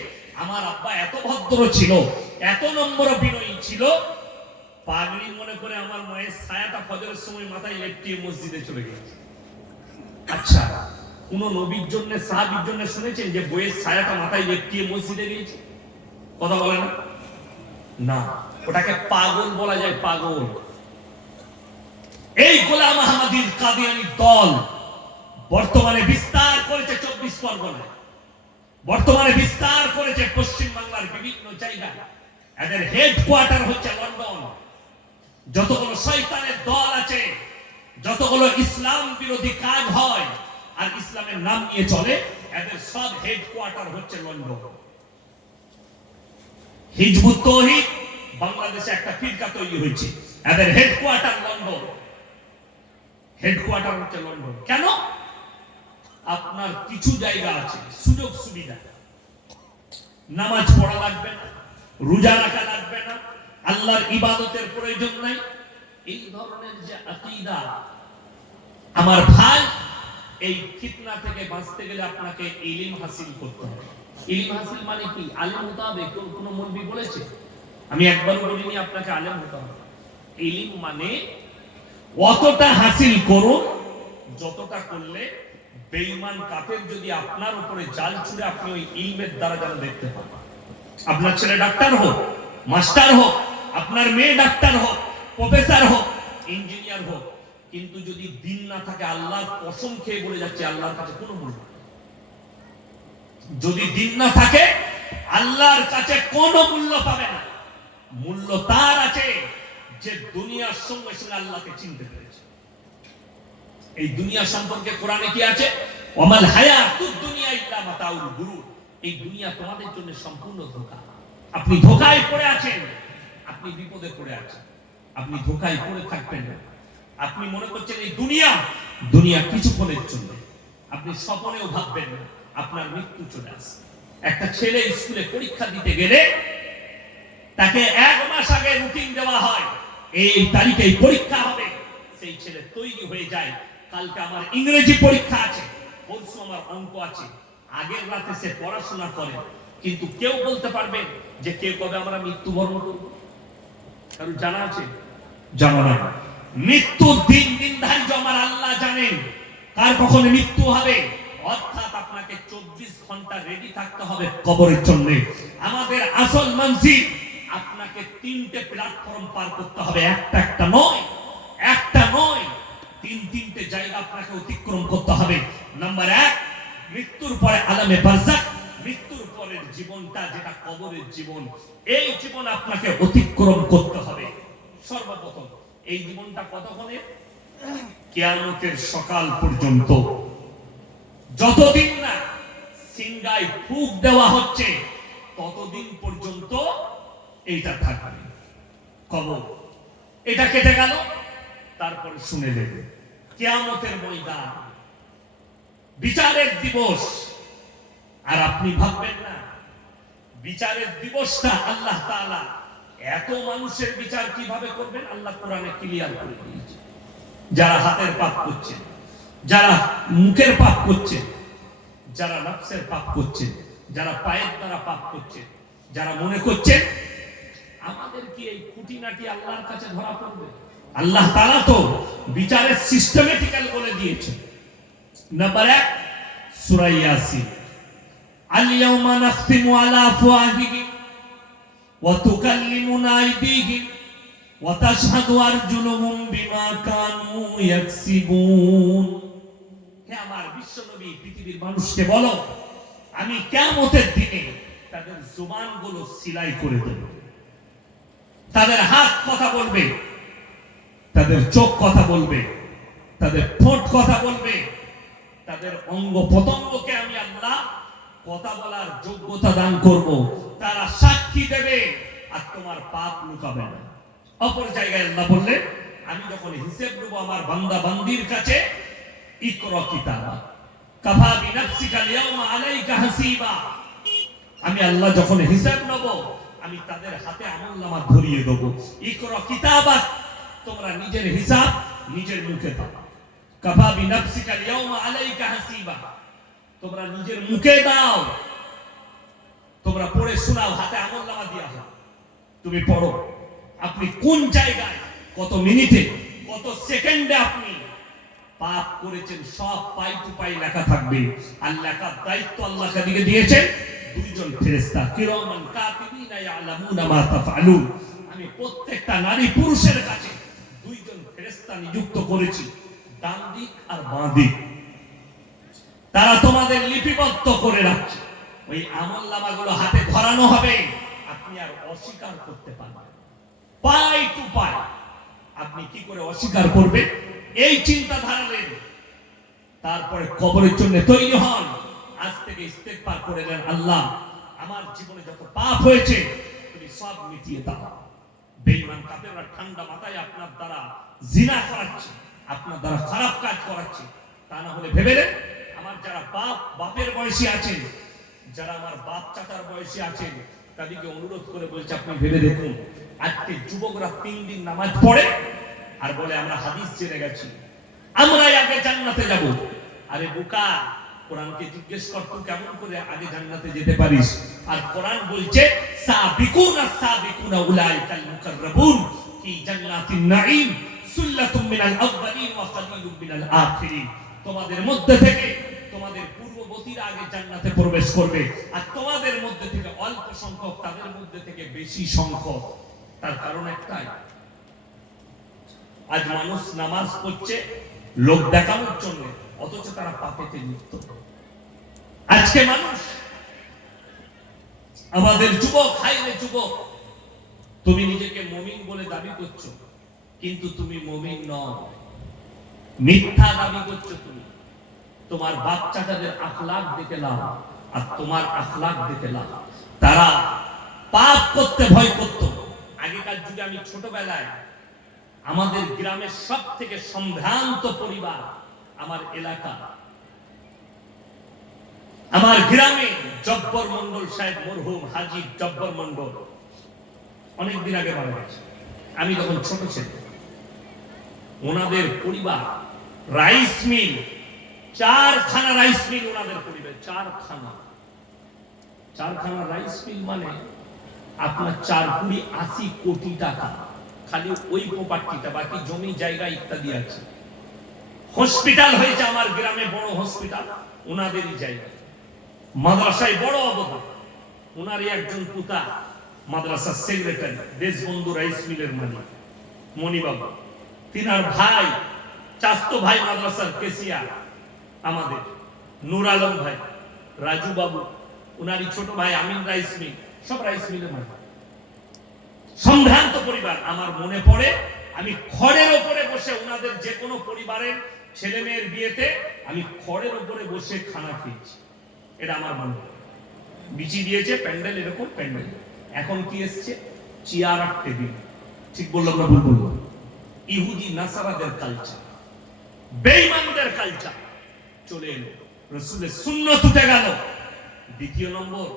আমার আব্বা এত ভদ্র ছিল, এত নম্র বিনয়ী ছিল, পাগড়ি মনে করে আমার মায়ের ছায়াটা ফজরের সময় মাথায় লেপটিয়ে মসজিদে চলে গেছে। আচ্ছা, কোন নবীর জন্য, সাহাবীর জন্য শুনেছেন যে বইয়ের ছায়াটা মাথায় লেপটিয়ে মসজিদে গিয়েছে? কথা বলে না? না, ওটাকে পাগল বলা যায়, পাগল। এই গোলাম আহমদীর কাদিয়ানী দল বর্তমানে বিস্তার করেছে 24 পরগনায়, বর্তমানে বিস্তার করেছে পশ্চিম বাংলার বিভিন্ন জায়গায়। এদের হেডকোয়ার্টার হচ্ছে লন্ডন। যতগুলো শয়তানের দল আছে, যতগুলো ইসলাম বিরোধী কাজ হয় আর ইসলামের নাম নিয়ে চলে, এদের সব হেডকোয়ার্টার হচ্ছে লন্ডন। হিজবুত তাওহীদ বাংলাদেশে একটা ফিরকা তৈরি হয়েছে, এদের হেডকোয়ার্টার লন্ডন। হেডকোয়ার্টার হচ্ছে লন্ডন। কেন? আপনার কিছু জায়গা আছে, সুযোগ সুবিধা, নামাজ পড়া লাগবে না, রোজা রাখা লাগবে না, আল্লাহর ইবাদতের প্রয়োজন নাই, এই ধরনের যে আকীদা। আমার ভাই, এই ফিতনা থেকে বাঁচতে গেলে আপনাকে ইলম হাসিল করতে হবে। ইলম হাসিল মানে কি? আলেম হতে হবে। কোন মৌলবী বলেছে? আমি একবারও বলিনি আপনাকে আলেম হতে হবে। ইলম মানে অতটা হাসিল করুন যতটা করলে বেঈমান কাফের যদি আপনার উপরে জাল ছুড়ে আপনি ওই ইলমের দ্বারা যেন দেখতে পান। আপনার ছেলে ডাক্তার হোক, মাস্টার হোক, আপনার মেয়ে ডাক্তার হোক, প্রফেসর হোক, ইঞ্জিনিয়ার হোক, কিন্তু যদি দিন না থাকে আল্লাহর কসম খেয়ে বলে যাচ্ছে আল্লাহর কাছে কোনো মূল্য নেই। যদি দিন না থাকে আল্লাহর কাছে কোনো মূল্য পাবে না। মূল্য তার আছে যে দুনিয়ার সঙ্গে সঙ্গে আল্লাহকে চিনতে পেরেছে। এই দুনিয়া সম্পর্কে কোরআনে কি আছে? ওয়ামাল হায়াতুদ দুনিয়া ইল্লা মাতাউল গুরুর। এই দুনিয়া তোমাদের জন্য সম্পূর্ণ ধোঁকা। আপনি ধোঁকায় পড়ে আছেন, আপনি বিপদে পড়ে আছেন। আপনি ধোঁকায় পড়ে থাকবেন না। আপনি মনে করছেন এই দুনিয়া কিছুক্ষণের জন্য। আপনি স্বপ্নেও ভাববেন না আপনার মৃত্যু চলে আসে। একটা ছেলে স্কুলে পরীক্ষা দিতে গেলে তাকে 1 মাস আগে রুটিন দেওয়া হয়, এই তারিখে পরীক্ষা হবে। সেই ছেলে তৈরি হয়ে যায়, কালকে আমার ইংরেজি পরীক্ষা আছে, পরশু আমার অঙ্ক আছে। আগের রাতে সে পড়াশোনা করে, কিন্তু কেউ বলতে পারবে যে কে কবে আমরা মৃত্যুবরণ করব? কারণ জানা আছে? জানা না। মৃত্যুর দিন নির্ধারিত আমার আল্লাহ জানেন কার কখন মৃত্যু হবে। অর্থাৎ আপনাকে 24 ঘন্টা রেডি থাকতে হবে কবরের জন্য। আমাদের আসল মঞ্জিল আপনাকে 3টে প্ল্যাটফর্ম পার করতে হবে, একটা নয়, 3টে জায়গা আপনাকে অতিক্রম করতে হবে। নাম্বার 1, মৃত্যুর পরে আলামে বারজাখ, মৃত্যুর পরের জীবনটা যেটা কবরের জীবন, এই জীবন আপনাকে অতিক্রম করতে হবে। সর্বপ্রথম এই জীবনটা কতক্ষণের? কিয়ামতের সকাল পর্যন্ত। যতদিন না সিংহায় ফুঁক দেওয়া হচ্ছে ততদিন পর্যন্ত এইটা থাকবে কবর। এটা কেটে গেল, তারপরে শুনে নেবে কিয়ামতের ময়দান, বিচারের দিবস। আর আপনি ভাববেন না বিচারের দিবসটা আল্লাহ তাআলা এত মানুষের বিচার কিভাবে করবেন আল্লাহ কোরআনে ক্লিয়ার করে দিয়েছে। যারা হাতের পাপ করছে, যারা মুখের পাপ করছে, যারা নফসের পাপ করছে, যারা পায়ের দ্বারা পাপ করছে, যারা মনে করছে আমাদের কি এই খুঁটিনাটি আল্লাহর কাছে ধরা পড়বে, আল্লাহ তাআলা তো বিচারের সিস্টেমেটিক্যাল বলে দিয়েছে। নাম্বার 1 সূরা ইয়াসিন, আল ইয়াউমা নাখতিমু আলা আফওয়াহিহিম ওয়া তুকাল্লিমুনা আইদিহিম ওয়া তাশহাদু আরজুলুহুম বিমা কানু ইয়াকসিবুন। হে আমার বিশ্বনবী, পৃথিবীর মানুষকে বলো আমি কিয়ামতের দিনে তাদের জবানগুলো সিলাই করে দেব, তাদের হাত কথা বলবে, তাদের চোখ কথা বলবে, তাদের ঠোঁট কথা বলবে, তাদের অঙ্গ প্রত্যঙ্গকে আমি আল্লাহ কথা বলার যোগ্যতা দান করব। তারা সাক্ষী দেবে আর তোমার পাপ লুকাবে না। অপর জায়গায় আল্লাহ বললেন আমি যখন হিসাব নেব আমার বান্দা বান্দির কাছে, ইকরা কিতাবা কাফা বিনাফসিকা আল-ইয়াওমা আলাইকা হাসিবা। আমি আল্লাহ যখন হিসাব নেব আমি তাদের হাতে আমলনামা ধরিয়ে দেব। ইকরা কিতাবা, তোমরা নিজের হিসাব নিজের মুখে দাও। কাফা বিনাফসিকা আল-ইয়াওমা আলাইকা হাসিবা, তোমরা নিজের মুখে দাও, তোমরা পড়ে শোনাও, হাতে আমলনামা দেওয়া হয়, তুমি পড়ো আপনি কোন জায়গায় কত মিনিটে কত সেকেন্ডে আপনি পাপ করেছেন সব পাই টু পাই লেখা থাকবে। আর লেখার দায়িত্ব আল্লাহ কাদিকে দিয়েছেন 2 জন ফেরেশতা, কিরামান কাতিবিনা ইয়ালামুনা মা তাফআলুন। আমি প্রত্যেকটা নারী পুরুষের কাছে 2 জন ফেরেশতা নিযুক্ত করেছি, ডান দিক আর বাঁ দিক। তারা তোমাদের লিপিবদ্ধ করে রাখছে। ওই আমলনামাগুলো হাতে ধরানো হবে, আপনি আর অস্বীকার করতে পারবেন পাই টু পাই। আপনি কি করে অস্বীকার করবেন এই চিন্তা ধারালেন। তারপরে কবরের জন্য তৈরি হন। আজ থেকে ইস্তেগফার করে নেন, আল্লাহ আমার জীবনে যত পাপ হয়েছে তুমি সব মিটিয়ে দাও। বেঈমান কাফেররা ঠান্ডা মাথায় আপনার দ্বারা জিনা করাচ্ছে, আপনার দ্বারা খারাপ কাজ করাচ্ছে। তা না হলে ভেবে নেন আমার যারা বাপের বয়সী আছেন, যারা আমার বাপ চাচার বয়সী আছেন, তাদেরকে অনুরোধ করে বলছে আপনি ভেবে দেখুন আজকে যুবকরা 3 দিন নামাজ পড়ে আর বলে আমরা হাদিস জেনে গেছি, আমরাই আগে জান্নাতে যাব। আরে বোকা, কোরআনকে জিজ্ঞেস কর তুই কেমন করে আগে জান্নাতে যেতে পারিস। আর কোরআন বলছে সাবিকুনা সাবিকুনা উলাইকাল মুকাররাবুন ফি জান্নাতিন নাঈম সুল্লাতুম মিনাল আউয়ালিন ওয়া কালিলুম মিনাল আখিরিন। তোমাদের মধ্যে থেকে তোমাদের পূর্ববর্তীরা আগে জান্নাতে প্রবেশ করবে, আর তোমাদের মধ্যে থেকে অল্প সংখ্যক তাদের মধ্যে থেকে বেশি সংখ্যক। তার কারণ একটাই, আজ মানুষ নামাজ পড়ছে লোক দেখানোর জন্য, অথচ তারা পাপেতে লিপ্ত। আজকে মানুষ, আমাদের যুবক, হাইরে যুবক, তুমি নিজেকে মুমিন বলে দাবি করছো, কিন্তু তুমি মুমিন নও, মিথ্যা দাবি করছো তুমি। তোমার বাচ্চাদের আখলাক দেখে লাও, আর তোমার আখলাক দেখে লাও। তারা পাপ করতে ভয় করত। আগেকার যুগে, আমি ছোটবেলায়, আমাদের গ্রামের সব থেকে সম্ভ্রান্ত পরিবার আমার এলাকা, আমার গ্রামে জব্বর মন্ডল সাহেব, মরহুম হাজী জব্বর মন্ডল, অনেকদিন আগে মারা গেছে, আমি তখন ছোট ছিলাম। ওনাদের পরিবার রাইস মিল, 4খানা রাইস মিল ওনাদের পরিবার, 4খানা রাইস মিল, মানে আপনার 4 কোটি টাকা খালি ওই প্রপার্টিটা, বাকি জমি জায়গা ইত্যাদি আছে। হসপিটাল হয়েছে আমার গ্রামে, বড় হসপিটাল ওনাদেরই জায়গা। মাদ্রাসায় বড় অবদান, ওনারই একজন পুতা মাদ্রাসার সেক্রেটারি, দেশবন্ধু রাইস মিলের মালিক মণিবাবু। তিনার ভাই, চাস্তো ভাই মাদ্রাসার কেসিয়া আমাদের নূর আলম ভাই, রাজু বাবু, ওনারই ছোট ভাই আমিন রাইস মিল, সব রাইস মিলের মালিক। সম্ভ্রান্ত পরিবার। আমার মনে পড়ে, আমি খড়ের ওপরে বসে, ওনাদের যে কোনো পরিবারের ছেলে মেয়ের বিয়েতে আমি খড়ের ওপরে বসে খানা খেয়েছি, এটা আমার মনে পড়ে। বিচি দিয়েছে প্যান্ডেল, এরকম প্যান্ডেল। এখন কি এসছে? চেয়ার আর টেবিল। ঠিক বললাম না ভুল বললাম? ইহুদি নাসারাদের কালচার, বেঈমানদের কালচার চলে এলো, রাসূলের সুন্নাত উঠে গেল। দ্বিতীয় নম্বর,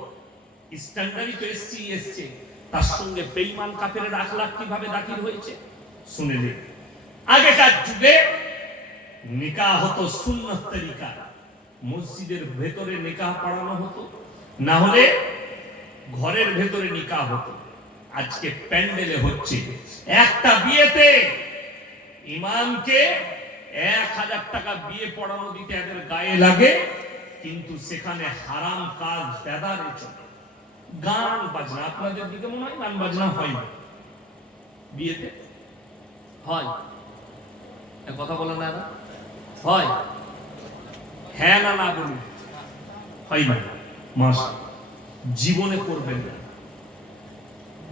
স্ট্যান্ডার্ডই তো এসছে, তার সঙ্গে বেঈমান কাফেরের আখলাক কিভাবে দাখিল হয়েছে শুনে নিন। আগেকার যুগে নিকাহ হতো সুন্নাত তরিকা, মসজিদের ভেতরে নিকাহ পড়ানো হতো, না হলে ঘরের ভেতরে নিকাহ হতো। আজকে প্যান্ডেলে হচ্ছে। একটা বিয়েতে ইমামকে 1000 টাকা বিয়ে পড়ানো দিতে এদের গায়ে লাগে, কিন্তু সেখানে হারাম কাজ বেদারে চলে। গান বাজনা, আপনাদের দিকে মনে হয় গান বাজনা হয় না বিয়েতে? হয়? কথা বলে না, হয়? হ্যাঁ না না বলুন, হয় না? মাশাআল্লাহ, জীবনে করবেন না।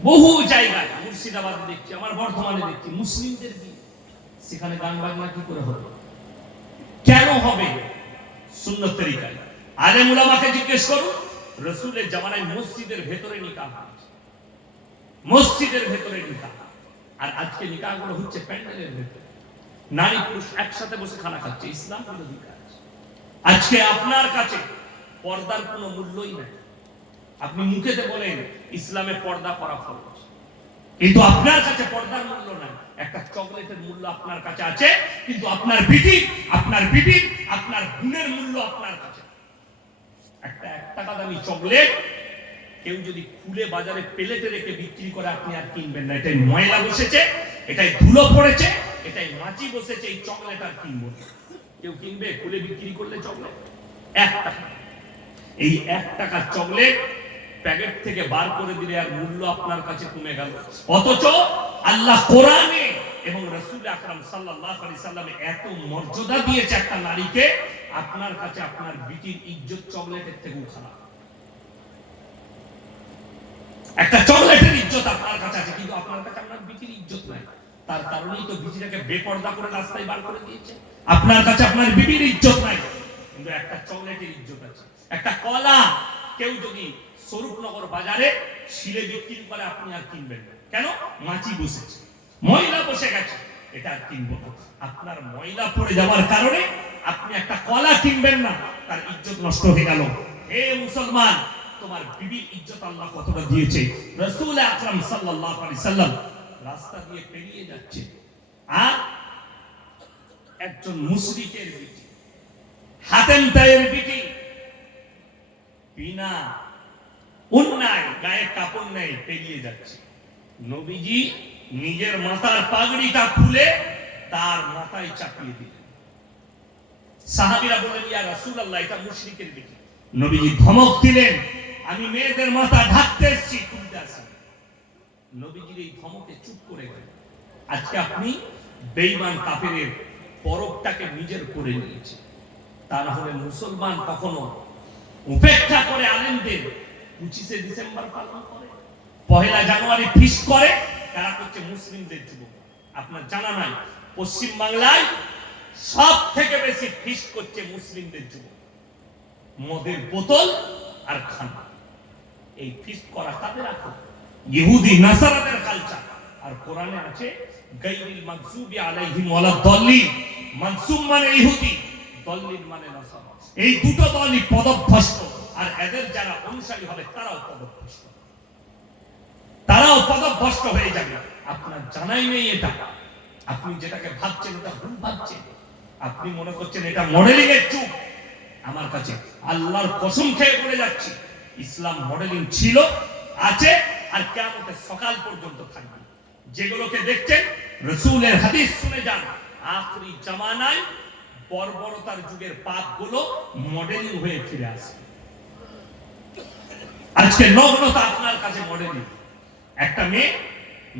বহু জায়গায়, মুর্শিদাবাদে দেখছি, আমার বর্ধমানে দেখছি, মুসলিমদের বিয়ে, সেখানে গান বাজনা কি করে হবে? কেন হবে? সুন্নত তরিকায়। আলেম উলামাকে জিজ্ঞেস করুন, রাসূলের জামানায় মসজিদের ভেতরে নিকাহ হচ্ছে, মসজিদের ভেতরে নিকাহ। আর আজকে নিকাহগুলো হচ্ছে প্যান্ডেলের ভেতরে, নারী পুরুষ একসাথে বসে খানা খাচ্ছে। ইসলাম বিরোধী কাজ। আজকে আপনার কাছে পর্দার কোনো মূল্যই নাই। আপনি মুখেতে বলেন ইসলামে পর্দা করা ফরজ, কিন্তু আপনার কাছে পর্দার মূল্য নাই। একটা চকলেটের মূল্য আপনার কাছে আছে, কিন্তু আপনার বিটির, আপনার গুণের মূল্য আপনার কাছে। একটা 1 টাকা দামি চকলেট কেউ যদি খুলে বাজারে প্লেটে রেখে বিক্রি করে, আপনি আর কিনবেন না। এটাই ময়লা বসেছে, এটাই ধুলো পড়েছে, এটাই মাছি বসেছে, এই চকলেট আর কিনবো না। কেউ কিনবে খুলে বিক্রি করলে চকলেট? 1 টাকা। এই 1 টাকার চকলেট প্যাকেট থেকে বার করে দিলে আর মূল্য আপনার কাছে কমে গেল। অথচ আল্লাহ কোরআনে এবং রাসূল আকরাম সাল্লাল্লাহু আলাইহি সাল্লামে এত মর্যাদা দিয়েছে একটা নারীকে, আপনার কাছে আপনার বিটির ইজ্জত চকলেটের থেকেও খারাপ। একটা চকলেটের ইজ্জত আপনার কাছে আছে, কিন্তু আপনার কাছে আপনার বিটির ইজ্জত নাই। তার কারণেই তো বিটিটাকে বেপর্দা করে রাস্তায় বার করে দিয়েছে। আপনার কাছে আপনার বিটির ইজ্জত নাই, কিন্তু একটা চকলেটের ইজ্জত আছে। একটা কলা কেউ যদি স্বরূপনগর বাজারে শিলে বিক্রি করে, আপনি আর কিনবেন না। কেন? মাছি বসেছে, ময়লা বসে গেছে, এটা আর কিনবো না। আপনার ময়লা পড়ে যাওয়ার কারণে আপনি একটা কলা কিনবেন না, তার ইজ্জত নষ্ট হয়ে গেল। হে মুসলমান, তোমার বিবির ইজ্জত আল্লাহ কতটা দিয়েছে। রাসূল আকরাম সাল্লাল্লাহু আলাইহি সাল্লাম রাস্তা দিয়ে পেরিয়ে যাচ্ছে, আর একজন মুশরিকের বিটি, হাতেম তায়ের বিটি, বিনা অন্যায় গায়ে কাপড় নেই পেরিয়ে যাচ্ছে। নবীজি নিজের মাথার পাগড়িটা খুলে তার মাথায় চাপিয়ে দিলেন। সাহাবীরা বললেন, ইয়া রাসূলুল্লাহ, এটা মুশরিকের বিটি। নবীজি ধমক দিলেন, আমি মেয়েদের মাথা ঢাকতে এসেছি, তুলতে আসিনি। নবীজির এই ধমকে চুপ করে গেলেন। আজকে আপনি বেঈমান কাফেরের পরবটাকে নিজের করে নিয়েছে। তা না হলে মুসলমান কখনো উপেক্ষা করে আলেমদের 25শে ডিসেম্বর পালন করে, 1 জানুয়ারি ফিস্ট করে, তারা হচ্ছে মুসলিমদের যুবক। আপনার জানা নাই পশ্চিম বাংলায় সব থেকে বেশি ফিস্ট করছে মুসলিমদের যুবক, মদের বোতল আর খানা। এই ফিস্ট করা কাদের আছে? ইহুদি নাসারাদের কালচার। আর কোরআনে আছে গায়রিল মাগজুবি আলাইহিম ওয়ালা দাল্লিন। মাগজুব মানে ইহুদি, দাল্লিন মানে নাসারা। এই দুটো দলই পদভ্রষ্ট, আর এদের যারা অনুসারী হবে তারাও পদভ্রষ্ট, তারাও পদভ্রষ্ট হয়ে যাবে। আপনার জানাই নেই এটা। আপনি যেটাকে ভাবছেন ওটা ভুল ভাবছেন। আপনি মনে করছেন এটা মডেলিং এর যুগ। আমার কাছে আল্লাহর কসম খেয়ে বলে যাচ্ছি, ইসলাম মডেলিং ছিল, আছে, আর কিয়ামতের সকাল পর্যন্ত থাকবে। যেগুলোকে দেখছেন রাসূলের হাদিস শুনে যান, আখরি জামানায় বর্বরতার যুগের পাপগুলো মডেলিং হয়ে ফিরে আসবে। আজকে নগ্নতা আপনার কাছে মডেলিং। একটা মেয়ে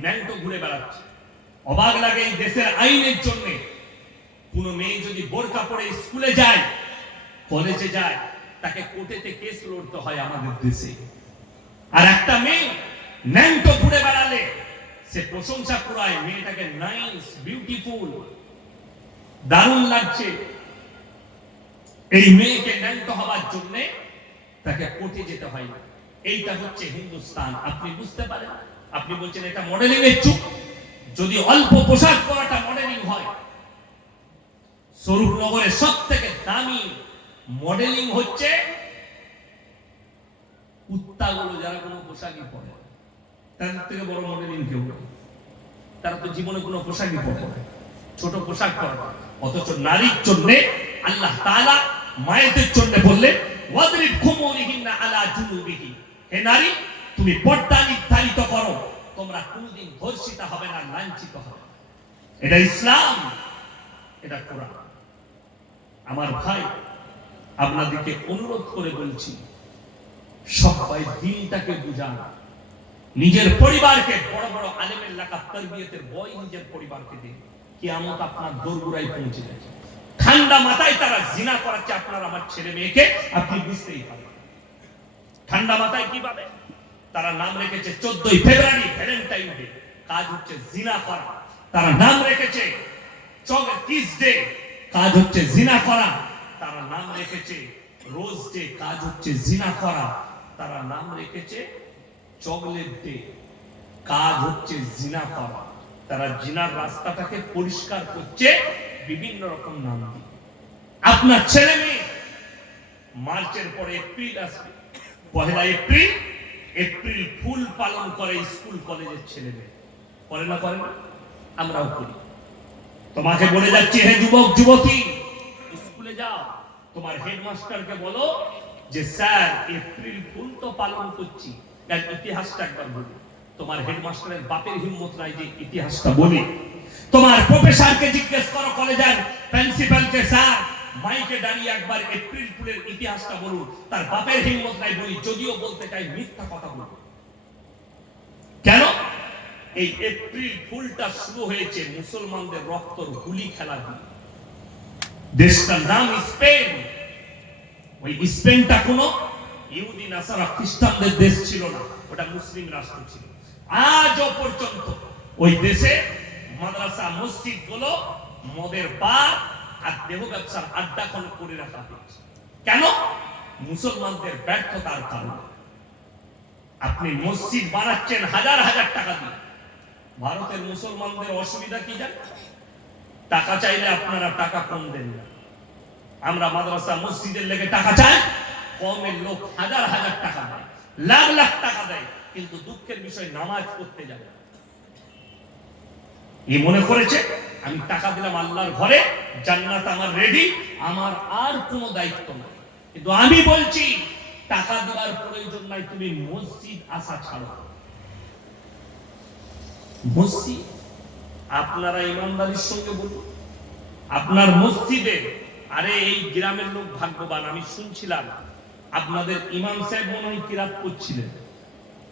ন্যাংটো ঘুরে বেড়াচ্ছে, অবাক লাগে এই দেশের আইনের জন্য। কোন মেয়ে যদি বোরকা পরে স্কুলে যায়, কলেজে যায়, তাকে কোর্টেতে কেস লড়তে হয় আমাদের দেশে। আর একটা মেয়ে ন্যাংটো ঘুরে বেড়ালে সে প্রশংসা কুড়ায়, মেয়েটাকে নাইস, বিউটিফুল, দারুণ লাগছে। এই মেয়েকে ন্যাংটো হওয়ার জন্য তাকে কোর্টে যেতে হয় না। এইটা হচ্ছে হিন্দুস্তান। আপনি বুঝতে পারেন? আপনি বলছেন এটা মডেলিং এর যুগ। যদি অল্প পোশাক পরাটা মডেলিং হয়, স্বরূপনগরের সব থেকে দামি মডেলিং হচ্ছে কুত্তাগুলো, যারা কোনো পোশাকই পরে। তাদের থেকে বড় মডেলিং কেউ নেই। তারা তো জীবনে কোনো পোশাকই পরে, ছোট পোশাক পরে। অথচ নারীর জন্য আল্লাহ তাআলা মায়েদের জন্য বললেন, ওয়াদরিব খুমুরিহিন্না আলা জুনুবিহিম। হে নারী, তুমি পর্দা নির্ধারিত করো, তোমরা কোনদিন ধর্ষিতা হবে না, লাঞ্ছিত হবে। এটা ইসলাম, এটা কোরআন। আমার ভাই, আপনাদেরকে অনুরোধ করে বলছি, সবাই দিনটাকে বুঝান। নিজের পরিবারকে, বড় বড় আলেমের লেখা তারবিয়তের বই নিজের পরিবারকে দিন। কিয়ামত আপনার দোরগোড়ায় পৌঁছে গেছে। ঠান্ডা মাথায় তারা জিনা করাচ্ছে আপনার আমার ছেলে মেয়েকে, আপনি বুঝতেই পারবেন। ঠান্ডা মাথায় কিভাবে তারা নাম রেখেছে 14ই ফেব্রুয়ারি ভ্যালেন্টাইন ডে, কাজ হচ্ছে জিনা করা। তারা নাম রেখেছে কিস ডে, কাজ হচ্ছে জিনা করা। তারা নাম রেখেছে রোজ ডে, কাজ হচ্ছে জিনা করা। তারা নাম রেখেছে চকলেট ডে, কাজ হচ্ছে জিনা করা। তারা জিনার রাস্তাটাকে পরিষ্কার করছে বিভিন্ন রকম নাম দিয়ে। আপনার ছেলে মেয়ে মার্চের পরে এপ্রিল আসবে, 1 এপ্রিল, এপ্রিল ফুল পালন করে স্কুল কলেজের ছেলে মেয়ে। করে না? করে না? আমরাও করি। তোমাকে বলে যাচ্ছি, হে যুবক যুবতী, স্কুলে যাও, তোমার হেডমাস্টারকে বলো যে স্যার এপ্রিল ফুল তো পালন করছি, তার ইতিহাসটা একবার বলো। তোমার হেডমাস্টারের বাপের হিম্মত নাই যে ইতিহাসটা বলে। তোমার প্রফেসরকে জিজ্ঞেস করো, কলেজের প্রিন্সিপালকে, স্যার মাইকে দাঁড়িয়ে একবার এপ্রিল ফুলের ইতিহাসটা বলুন। তার বাপের হিম্মত নাই বলি, যদিও বলতে চাই মিথ্যা কথা বলবো। কেন? এই এপ্রিল ফুলটা শুরু হয়েছে মুসলমানদের রক্তর গুলি খেলা দিয়ে। দেশটার নাম স্পেন। ওই স্পেনটা কোনো ইহুদি নাসারা খ্রিস্টানদের দেশ ছিল না, ওটা মুসলিম রাষ্ট্র ছিল। আজও পর্যন্ত ওই দেশে মাদ্রাসা, মসজিদ গুলো মদের বার আর দেহ ব্যবসার আড্ডা করে রাখা হয়েছে। কেন? মুসলমানদের ব্যর্থতার কারণে। আপনি মসজিদ বানাচ্ছেন হাজার হাজার টাকা দিয়ে। ভারতের মুসলমানদের অসুবিধা কি জানেন? টাকা চাইলে আপনারা টাকা কম দেন না। আমরা মাদ্রাসা মসজিদের লেগে টাকা চাই, কমের লোক হাজার হাজার টাকা দেয়, লাখ লাখ টাকা দেয়, কিন্তু দুঃখের বিষয় নামাজ পড়তে যাবে। এই মনে করেছে আমি টাকা দিলাম আল্লাহর ঘরে, জান্নাত আমার রেডি, আমার আর কোনো দায়িত্ব নাই। কিন্তু আমি বলছি টাকা দেওয়ার প্রয়োজন নাই, তুমি মসজিদ আসা ছাড়ো। মসজিদ আপনারা ইমানদারির সঙ্গে বলুন, আপনার মসজিদে, আরে এই গ্রামের লোক ভাগ্যবান, আমি শুনছিলাম আপনাদের ইমাম সাহেব মনে হয় কিরাত করছিলেন,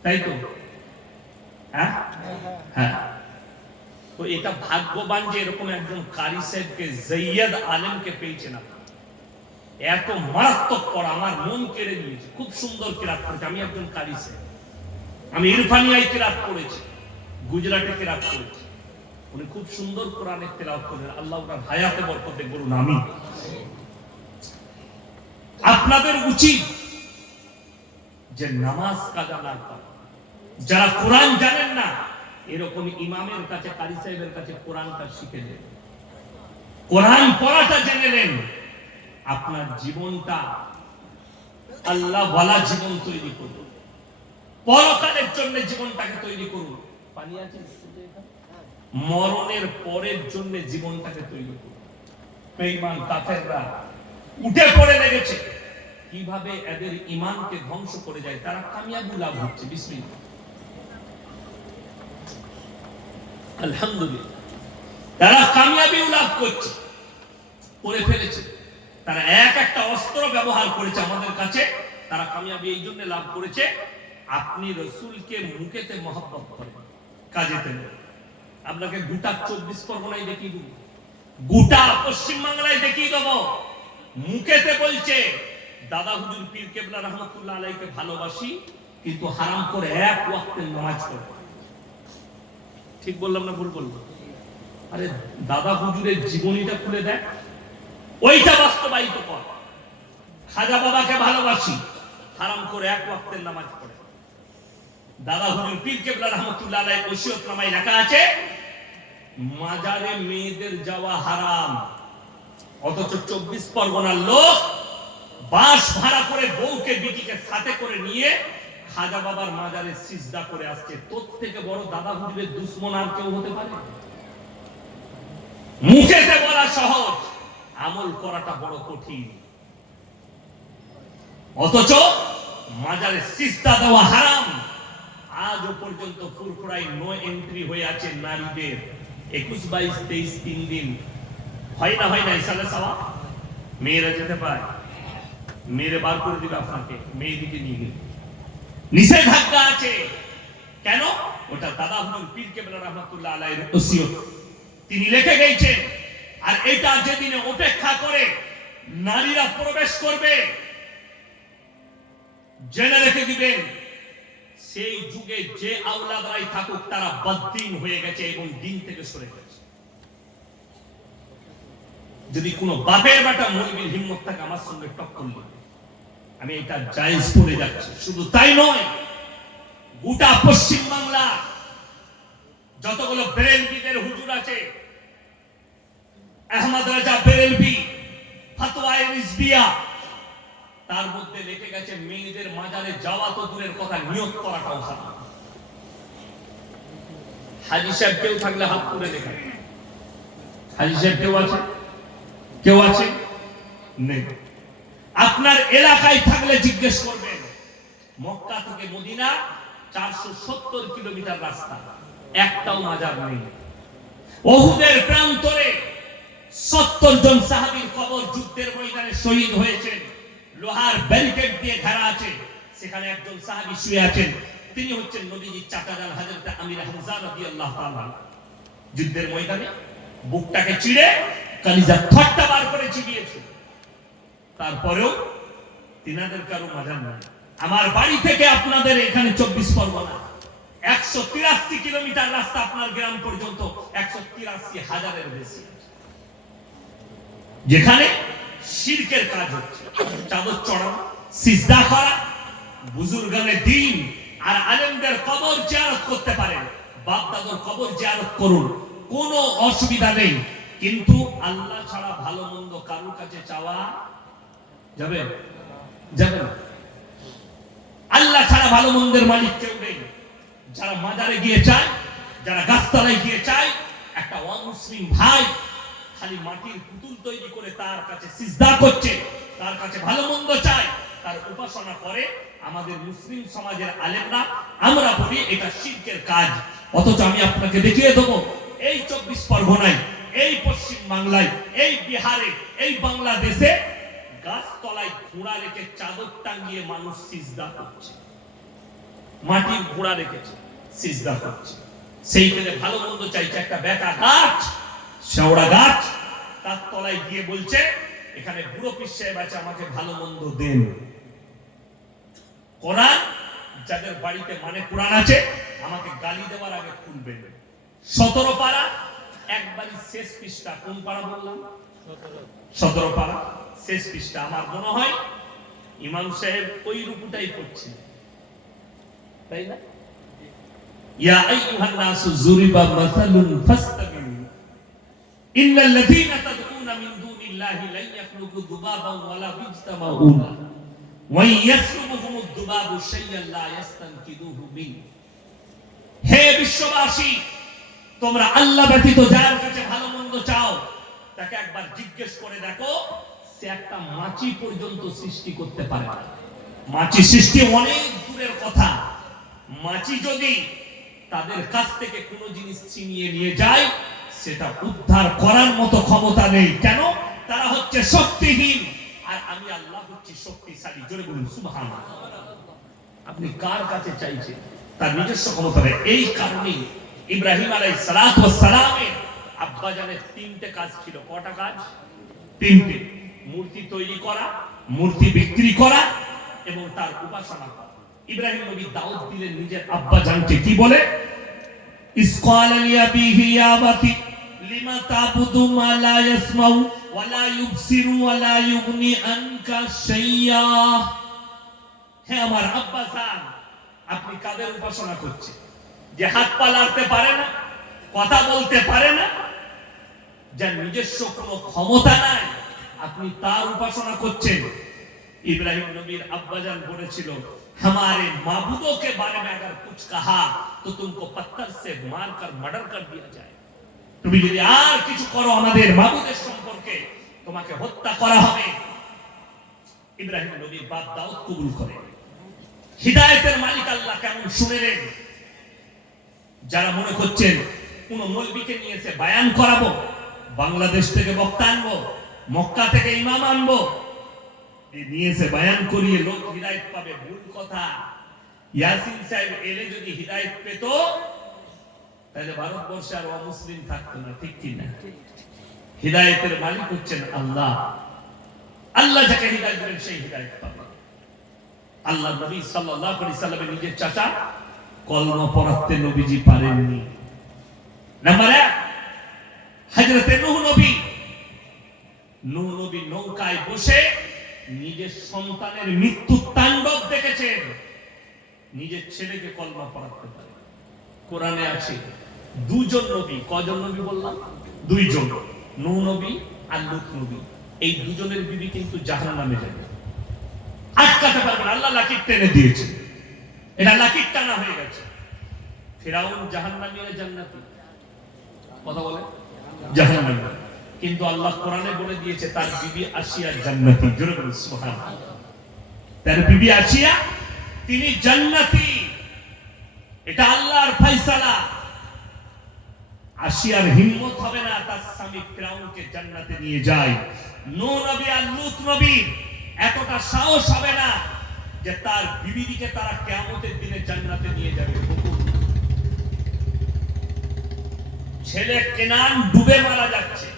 তাই তো? হ্যাঁ হ্যাঁ, তো এটা ভাগ্যবান যে এরকম একজন কারি সাহেবকে, জৈয়দ আলেমকে পেয়েছেন আপনারা। এত মারাত্মক পড়া, আমার মন কেড়ে নিয়েছে। খুব সুন্দর কিরাত করেছে। আমি একজন কারি সাহেব, আমি ইরফানিয়ায় কিরাত করেছি, গুজরাটে কিরাত করেছি। উনি খুব সুন্দর কোরআনে তেলাওয়াত করেন। আল্লাহ ওনার হায়াতে বরকত দেন, বলুন আমিন। আপনাদের উচিত যে নামাজ কাজা না করা। যারা কোরআন জানেন না, এরকম ইমামের কাছে, কারি সাহেবের কাছে কোরআনটা শিখে নেন, কোরআন পড়াটা জেনে নেন। আপনার জীবনটা আল্লাহ ওয়ালা জীবন তৈরি করুন, পরকালের জন্য জীবনটাকে তৈরি করুন। পানি আছে, মরণের পরের জন্য জীবনটাকে তৈরি করুন। বেঈমান কাফেররা উঠে পড়ে লেগেছে, কিভাবে এদের ঈমানকে ধ্বংস করে যায়। তারা কামিয়াবি লাভ হচ্ছে। বিসমিল্লাহ, আলহামদুলিল্লাহ, তারা কামিয়াবি লাভ করছে, করে ফেলেছে। তারা এক একটা অস্ত্র ব্যবহার করেছে আমাদের কাছে। তারা কামিয়াবি এই জন্য লাভ করেছে, আপনি রসুলকে মুখেতে মহব্বত করেন, কাজেতে নয়। আপনাকে গোটা 24 পরগনায় দেখিয়ে দেব, গোটা পশ্চিম বাংলায় দেখিয়ে দেব। মুখেতে বলছে দাদা হুজুর পীর কেবলা রহমতুল্লাহ আলাইহিকে ভালোবাসি, কিন্তু হারাম করে এক ওয়াক্তের নামাজ পড়ে। ঠিক বললাম না ভুল বললাম? আরে দাদা হুজুরের জীবনীটা খুলে দেখ, ওইটা বাস্তবায়িত কর। খাজা বাবাকে ভালোবাসি, হারাম করে এক ওয়াক্তের নামাজ পড়ে। দাদা হুজুর পীর কেবলা রহমতুল্লাহ আলাইহি ওসিয়তনামায় লেখা আছে মাজারে মেয়েদের যাওয়া হারাম, অথচ 24 পরগনার লোক বাস ভাড়া করে বউকে বিটিকে সাথে করে নিয়ে খাজা বাবার মাজারে সিজদা করে আসছে। তোর থেকে বড় দাদা হুজুরের দুশমন আর কেউ হতে পারে? মুখেতে বলা সহজ, আমল করাটা বড় কঠিন। অথচ মাজারে সিজদা দেওয়া হারাম। আজও পর্যন্ত ফুরফুরাই নো এন্ট্রি হয়ে আছে নারীদের। 21, 22, 23 3 দিন হয় না ইসালে সাওয়া। মেয়েরা যেতে পারে, মেরে বার করে দিবে আপনাকে, মেয়েদিকে নিয়ে গেলে নিষেধাজ্ঞা আছে। কেন? ওটা দাদা হুজুর পীর কেবলা রহমতুল্লাহ আলাইহির ওসিয়ত, তিনি লিখে গেছেন। আর এটা যেদিনে উপেক্ষা করে নারীরা প্রবেশ করবে, জেনে রেখে দিবেন সেই যুগে যে আওলাদরাই থাকুক তারা বদ্দিন হয়ে গেছে এবং দিন থেকে সরে গেছে। যদি কোনো বাপের বেটা মৌলবীর হিম্মত থাকে আমার সঙ্গে টক্কর করবে, আমি এটা জায়েজ করে যাচ্ছি। শুধু তাই নয়, গোটা পশ্চিম বাংলা যতগুলো বেরেলভিদের হুজুর আছে, আহমদ রাজা বেরেলভি, ফতোয়ায়ে রিজভিয়া, তার মধ্যে লিখে গেছে মেয়েদের মাজারে যাওয়া তো দূরের কথা, নিয়ত করাটাও হারাম। হাজী সাহেব কেউ থাকলে হাত তুলে দেখা। হাজী সাহেব কেউ আছে? নেই। আপনার এলাকায় থাকলে জিজ্ঞেস করবেন, মক্কা থেকে মদিনা 470 কিলোমিটার রাস্তা, একটাও মাজার নেই। উহুদের প্রান্তরে 70 জন সাহাবীর কবর যুদ্ধের ময়দানে শহীদ হয়েছেন। লোহার ব্যারিকেড দিয়ে ঘেরা আছে, সেখানে একজন সাহাবী শুয়ে আছেন। তিনি হচ্ছেন নবীজির চাচাজান হযরত আমির হামজা রাদিয়াল্লাহু তাআলা। যুদ্ধের ময়দানে বুকটাকে চিড়ে কলিজা ঠট্টা বার করে চিবিয়েছে। তারপরেও তিনাদের কারো মাজার নাই। আমার বাড়ি থেকে আপনাদের এখানে 24 পরগনা 183 কিলোমিটার রাস্তা, আপনার গ্রাম পর্যন্ত 183,000-এর বেশি, যেখানে শিরকের কাজ হচ্ছে। চাদর চড়ানো, সিজদা করা, বুজুর্গানে দ্বীন আর আলেমদের কবর জিয়ারত করতে পারেন, বাপ দাদার কবর জিয়ারত করুন, কোনো অসুবিধা নেই। কিন্তু আল্লাহ ছাড়া ভালো মন্দ কারোর কাছে চাওয়া যাবে না। আল্লাহ ছাড়া ভালো মন্দের মালিক কেউ নেই। যারা মাজারে গিয়ে চায়, যারা গাছতলায় গিয়ে চায়, একটা অমুসলিম ভাই খালি মাটির পুতুল তৈরি করে তার কাছে সিজদা করছে, তার কাছে ভালো মন্দ চায়, তার উপাসনা করে, আমাদের মুসলিম সমাজের আলেমরা আমরা বলি এটা শিরকের কাজ। অথচ আমি আপনাকে দেখিয়ে দেবো এই 24 পরগনায়, এই পশ্চিম বাংলায়, এই বিহারে, এই বাংলাদেশে গাছতলায় ঘোড়া রেখে চাদর টাঙিয়ে মানুষ সিজদা করছে, মাটির ঘোড়া রেখেছে সিজদা করছে। সেইখানে ভালো মন্দ চাইছে, একটা বেকা গাছ, শেওড়া গাছ, তার তলায় গিয়ে বলছে এখানে বুড়ো পীর সাহেব আছে, আমাকে ভালো মন্দ দেন। কোরআন যাদের বাড়িতে মানে কোরআন আছে, আমাকে গালি দেওয়ার আগে খুলবেন। 17 পারা একবারই শেষ পৃষ্ঠা। কোন পারা বললাম? 17 পারা শেষ পৃষ্ঠা। আমার মনে হয় ইমাম সাহেব ওই রুকুটাই পড়ছে, তাই না? ইয়া আইয়ুহান নাসু যুরিবা মাসালুন ফাসতামিউ ইন্নাল্লাযীনা তাদউনা মিন দুনিল্লাহি লা ইয়াখলুকু যুবাবান ওয়ালা ইয়াজতামাউনা ওয়া ইয়াসলুবুহুমুদ যুবাবু শাই'আন লা ইয়াস্তানকিদুহু মিন। হে বিশ্ববাসী, তোমরা আল্লাহ ব্যতীত যার কাছে ভালো মন্দ চাও তাকে একবার জিজ্ঞেস করে দেখো, সে একটা মাছি পর্যন্ত সৃষ্টি করতে পারে না। মাছি সৃষ্টি অনেক দূরের কথা। মাছি যদি তাদের কাছ থেকে কোনো জিনিস ছিনিয়ে নিয়ে যায়, সেটা উদ্ধার করার মতো ক্ষমতা নেই। কেন? তারা হচ্ছে শক্তিহীন, আর আমি আল্লাহ হচ্ছি শক্তিশালী। জোরে বলুন সুবহানাল্লাহ। আপনি কার কাছে চাইছেন? তার নিজস্ব ক্ষমতা নেই। এই কারণেই ইব্রাহিম আলাইহিস সালাতু ওয়াস সালামের আব্বা জানের 3টে কাজ ছিল। কটা কাজ? 3টে। মূর্তি তৈরি করা, মূর্তি বিক্রি করা এবং তার উপাসনা করা। ইব্রাহিম নবী দাওয়াত দিলেন নিজের আব্বা জানকে, কি বলে? ইসকালা লিয়াবিহি ইয়া বাতি লিমা তাবুদু মা লা ইয়াসমাউ ওয়া লা ইউবসিরু ওয়া লা ইউগনি আনকা শাইয়া। হে আমার আব্বা জান, আপনি কাদের উপাসনা করছেন? যে হাত পা নাড়তে পারে না, কথা বলতে পারে না, যার নিজস্ব কোনো ক্ষমতা নাই, আপনি তার উপাসনা করছেন। ইব্রাহিম নবীর আব্বাজান বলেছিল, हमारे माबूदों के बारे में अगर कुछ कहा तो तुमको पत्थर से मारकर मर्डर कर दिया जाए। তুমি যদি আর কিছু করো আমাদের মাবুদের সম্পর্কে, তোমাকে হত্যা করা হবে। ইব্রাহিম নবীর বাপ দাউদ কবুল করে। হিদায়াতের মালিক আল্লাহ কেমন শুনেলেন। যারা মনে করছেন কোন মৌলবীকে নিয়ে এসে বায়ান করাবো, বাংলাদেশ থেকে বক্তা আনবো, মক্কা থেকে ইমাম আনবো, নিয়ে এসে বায়ান করিয়ে লোক হিদায়াত পাবে, ভুল কথা। ইয়াসিন সাহেব এলে যদি হিদায়াত পেত, তাহলে ভারতবর্ষে আর অমুসলিম থাকতো না, ঠিক কি না? হিদায়াতের মালিক হচ্ছেন আল্লাহ। আল্লাহ যাকে হিদায়াত দেবেন সেই হিদায়াত পাবে। আল্লাহ নবী সাল্লাল্লাহু আলাইহি সাল্লামের নিজের চাচা কলমা পড়াতে নবীজি পারেননি। নাম্বার 1, হযরতে নূহ নবী। নূহ নবী নৌকায় বসে নিজের সন্তানের মৃত্যু তাণ্ডব দেখেছেন, নিজের ছেলেকে কলমা পড়াতে পারে। কোরআনে আছে 2 জন নবী। কজন নবী বললাম? 2 জন, নূহ নবী আর লূত নবী। এই 2 জনের বিবি কিন্তু জাহান্নামে যাবে, আটকাতে পারবে না। আল্লাহ লাকির টেনে দিয়েছে, এটা লাকির টানা হয়ে গেছে। ফিরাউন জাহান্নামী না জান্নাতি? কথা বলে জাহান্নামী, কিন্তু আল্লাহ কোরআনে বলে দিয়েছে তার বিবি আসিয়া জান্নাতি। জোরে বলুন সুবহানাল্লাহ। তার বিবি আসিয়া তিনি জান্নাতি, এটা আল্লাহর ফয়সালা। আসিয়ার হিম্মত হবে না তার স্বামী ফিরাউনকে জান্নাতে নিয়ে যায়। নূহ নবী আর লূত নবী এতটা সাহস হবে না যে তার বিবিদিকে তারা কিয়ামতের দিনে জান্নাতে নিয়ে যাবে। ছেলে কেনান ডুবে মারা যাচ্ছে,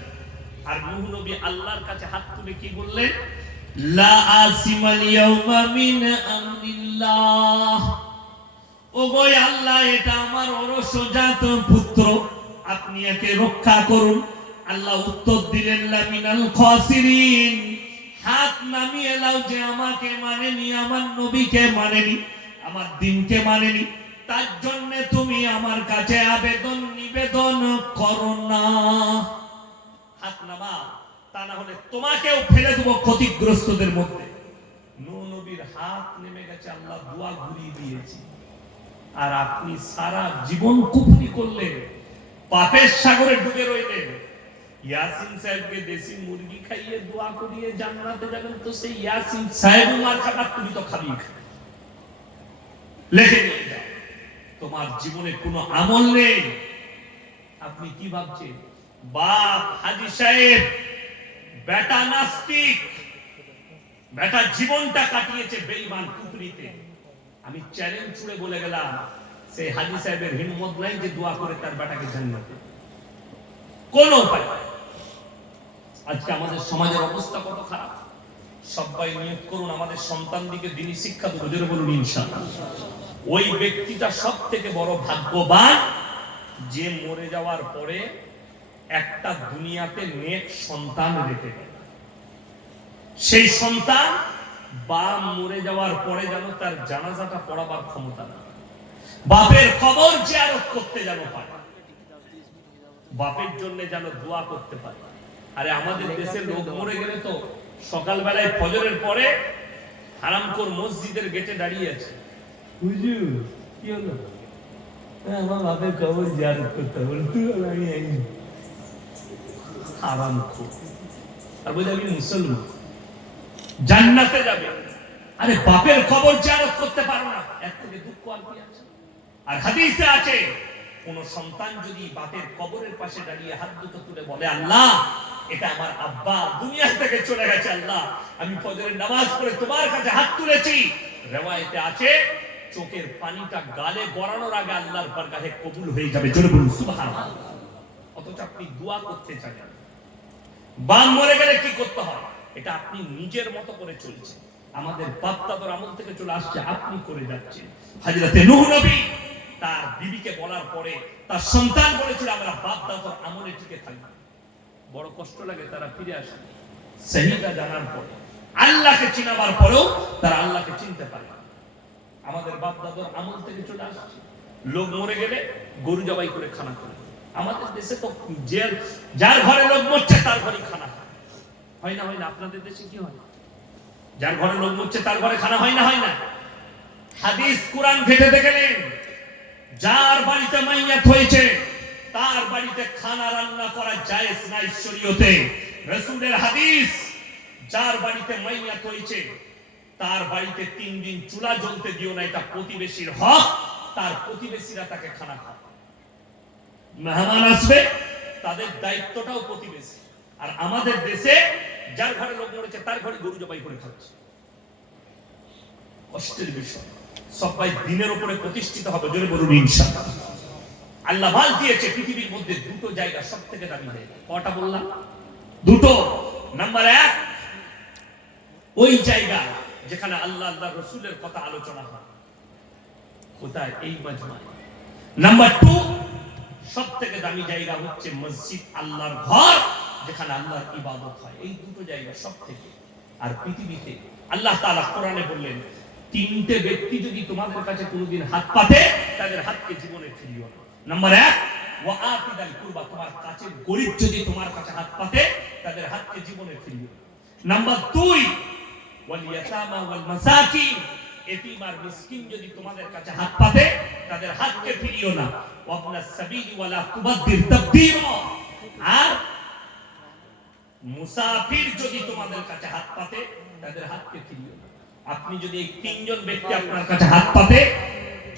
আর নূহ নবী আল্লাহর কাছে হাত তুলে কি বললেন? লা আসিমাল ইয়াউমা মিন আমরিল্লাহ। ওগো আল্লাহ, এটা আমার অরসজাত পুত্র, আপনি একে রক্ষা করুন। আল্লাহ উত্তর দিলেন, লা মিনাল খাসিরিন। হাত নামিয়ে নাও যে আমাকে মানেনি, আমার নবীকে মানেনি, আমার দ্বীনকে মানেনি, তার জন্য তুমি আমার কাছে আবেদন নিবেদন করো না। হাত নামাও, তা না হলে তোমাকেও ফেলে দেব ক্ষতিগ্রস্তদের মধ্যে। নূহ নবীর হাত নেমে গেছে, আল্লাহ দোয়া ঘুরিয়ে দিয়েছে। আর আপনি সারা জীবন কুফরি করলেন, পাপের সাগরে ডুবে রইলেন। ইয়াসিন সাহেবকে দেশি মুরগি খাইয়ে দোয়া করিয়ে জান্নাতে যাবেন, তো সেই ইয়াসিন সাহেব মার খাবার তুমি তো খাবি। লেখে নিয়ে যাও, তোমার জীবনে কোনো আমল নেই। আপনি কি ভাবছেন? বাপ হাজী সাহেব বেটা নাস্তিক, বেটা জীবনটা কাটিয়েছে বেঈমান কুফরিতে। আমি চ্যালেঞ্জ ছুড়ে বলে গেলাম, সেই হাজী সাহেবের হিম্মত নাই যে দোয়া করে তার বেটাকে জান্নাতে, কোন উপায়। আজকে আমাদের সমাজের অবস্থা কত খারাপ। সবাই নিয়োগ করুন আমাদের সন্তানদিকে দ্বীনি শিক্ষা দেবো, জোরে বলুন ইনশাআল্লাহ। ওই ব্যক্তিটা সব থেকে বড় ভাগ্যবান যে মরে যাওয়ার পরে একটা দুনিয়াতে নেক সন্তান রেখে দেয়। সেই সন্তান বাপ মরে যাওয়ার পরে যেন তার জানাজাটা পড়াবার ক্ষমতা না, বাপের কবর জিয়ারত করতে যেন পারে, বাপের জন্য যেন দোয়া করতে পারে। আরে আমাদের দেশে লোক মরে গেলে তো সকালবেলায় ফজরের পরে হারামখোর মসজিদের গেটে দাঁড়িয়ে আছে, হুজুর কি হলো? আমার বাপের কবর জিয়ারত করতে হবে, আমি আইনি। হারামখোর। আর বলে আমি মুসলমান, জান্নাতে যাবে। আরে বাপের কবর জিয়ারত করতে পারো না, এর থেকে দুঃখ আর কি আছে? আর হাদিসে আছে, কোন সন্তান যদি বাপের কবরের পাশে দাঁড়িয়ে হাত দুটো তুলে বলে, আল্লাহ এটা আমার আব্বা দুনিয়া থেকে চলে গেছে, আল্লাহ আমি ফজরের নামাজ পড়ে তোমার কাছে হাত তুলেছি, রিওয়ায়েতে আছে চোখের পানিটা গালে গড়ানোর আগে আল্লাহর বারগাহে কবুল হয়ে যাবে, জোরে বলুন সুবহানাল্লাহ। অথচ আপনি দোয়া করতে চান। বাপ মরে গেলে কি করতে হয় এটা আপনি নিজের মতো করে চলছেন, আমাদের বাপ দাদার আমল থেকে চলে আসছে, আপনি করে যাচ্ছেন। হযরতে নূহ নবী তার বিবিকে বলার পরে তার সন্তান বলেছিল আমরা বাপ দাদার আমলে টিকে থাকব। বড় কষ্ট লাগে, তারা ফিরে আসে সহিদা জানার পরে, আল্লাহকে চিনাবার পরেও তারা আল্লাহকে চিনতে পারে। আমাদের বাপ দাদার আমল থেকে চলে আসছে, লোক মরে গেলে গরু জবাই করে খানা করে। আমাদের দেশে তো যার ঘরে লোক মরছে তার ঘরেই খানা হয় না, হয় না? আপনাদের দেশে কি হয়? যার ঘরে লোক মরছে তার ঘরে খানা হয় না, হয় না? হাদিস কুরআন ঘেটে দেখলেন, যার বাড়িতে মাইয়াত হয়েছে তার বাড়িতে খানা রান্না করা জায়েজ নাই শরীয়তে। রাসূলের হাদিস, যার বাড়িতে মাইয়াত হয়েছে তার বাড়িতে 3 দিন চুলা জ্বলতে দিও না, এটা প্রতিবেশীর হক, তার প্রতিবেশীরা তাকে খানা খায়। মেহমান আসবে তাদের দায়িত্বটাও প্রতিবেশী। আর আমাদের দেশে যার ঘরে লোক মরেছে তার ঘরে গরু জবাই করে খাচ্ছে। কষ্টের বিষয়। সবাই দিনের উপরে প্রতিষ্ঠিত হবে, জোরে বলুন ইনশাআল্লাহ। আল্লাহ ভাল দিয়েছে পৃথিবীর মধ্যে দুটো জায়গা সবথেকে দামি জায়গা। কয়টা বললাম? দুটো। নাম্বার 1 ওই জায়গা যেখানে আল্লাহ আল্লাহর রাসূলের কথা আলোচনা হয়, কোথায়? এই মাজমায়। নাম্বার 2 সবথেকে দামি জায়গা হচ্ছে মসজিদ, আল্লাহর ঘর যেখানে আল্লাহর ইবাদত হয়। এই দুটো জায়গা সবথেকে। আর পৃথিবীতে আল্লাহ তাআলা কোরআনে বললেন, 3টে ব্যক্তি যদি তোমাদের কাছে কোনোদিন হাত পাতে তাদের হাতকে জীবনে ফিরিও না। নাম্বার 1 ওয়া আতিদাল কুরবা, তোমার কাছে গরীব যদি তোমার কাছে হাত পাতে তাদের হাতকে জীবনে ফিরিও না। নাম্বার 2 ওয়াল ইয়াতামা ওয়াল মাসাকিন, এতিম আর মিসকিন যদি তোমাদের কাছে হাত পাতে তাদের হাতকে ফিরিও না। ওয়াবনাস সাবিলি ওয়ালা তুবাদদির তাবদীরা, আর মুসাফির যদি তোমাদের কাছে হাত পাতে তাদের হাতকে ফিরিও না। আপনি যদি এই 3 জন ব্যক্তি আপনার কাছে হাত পাতে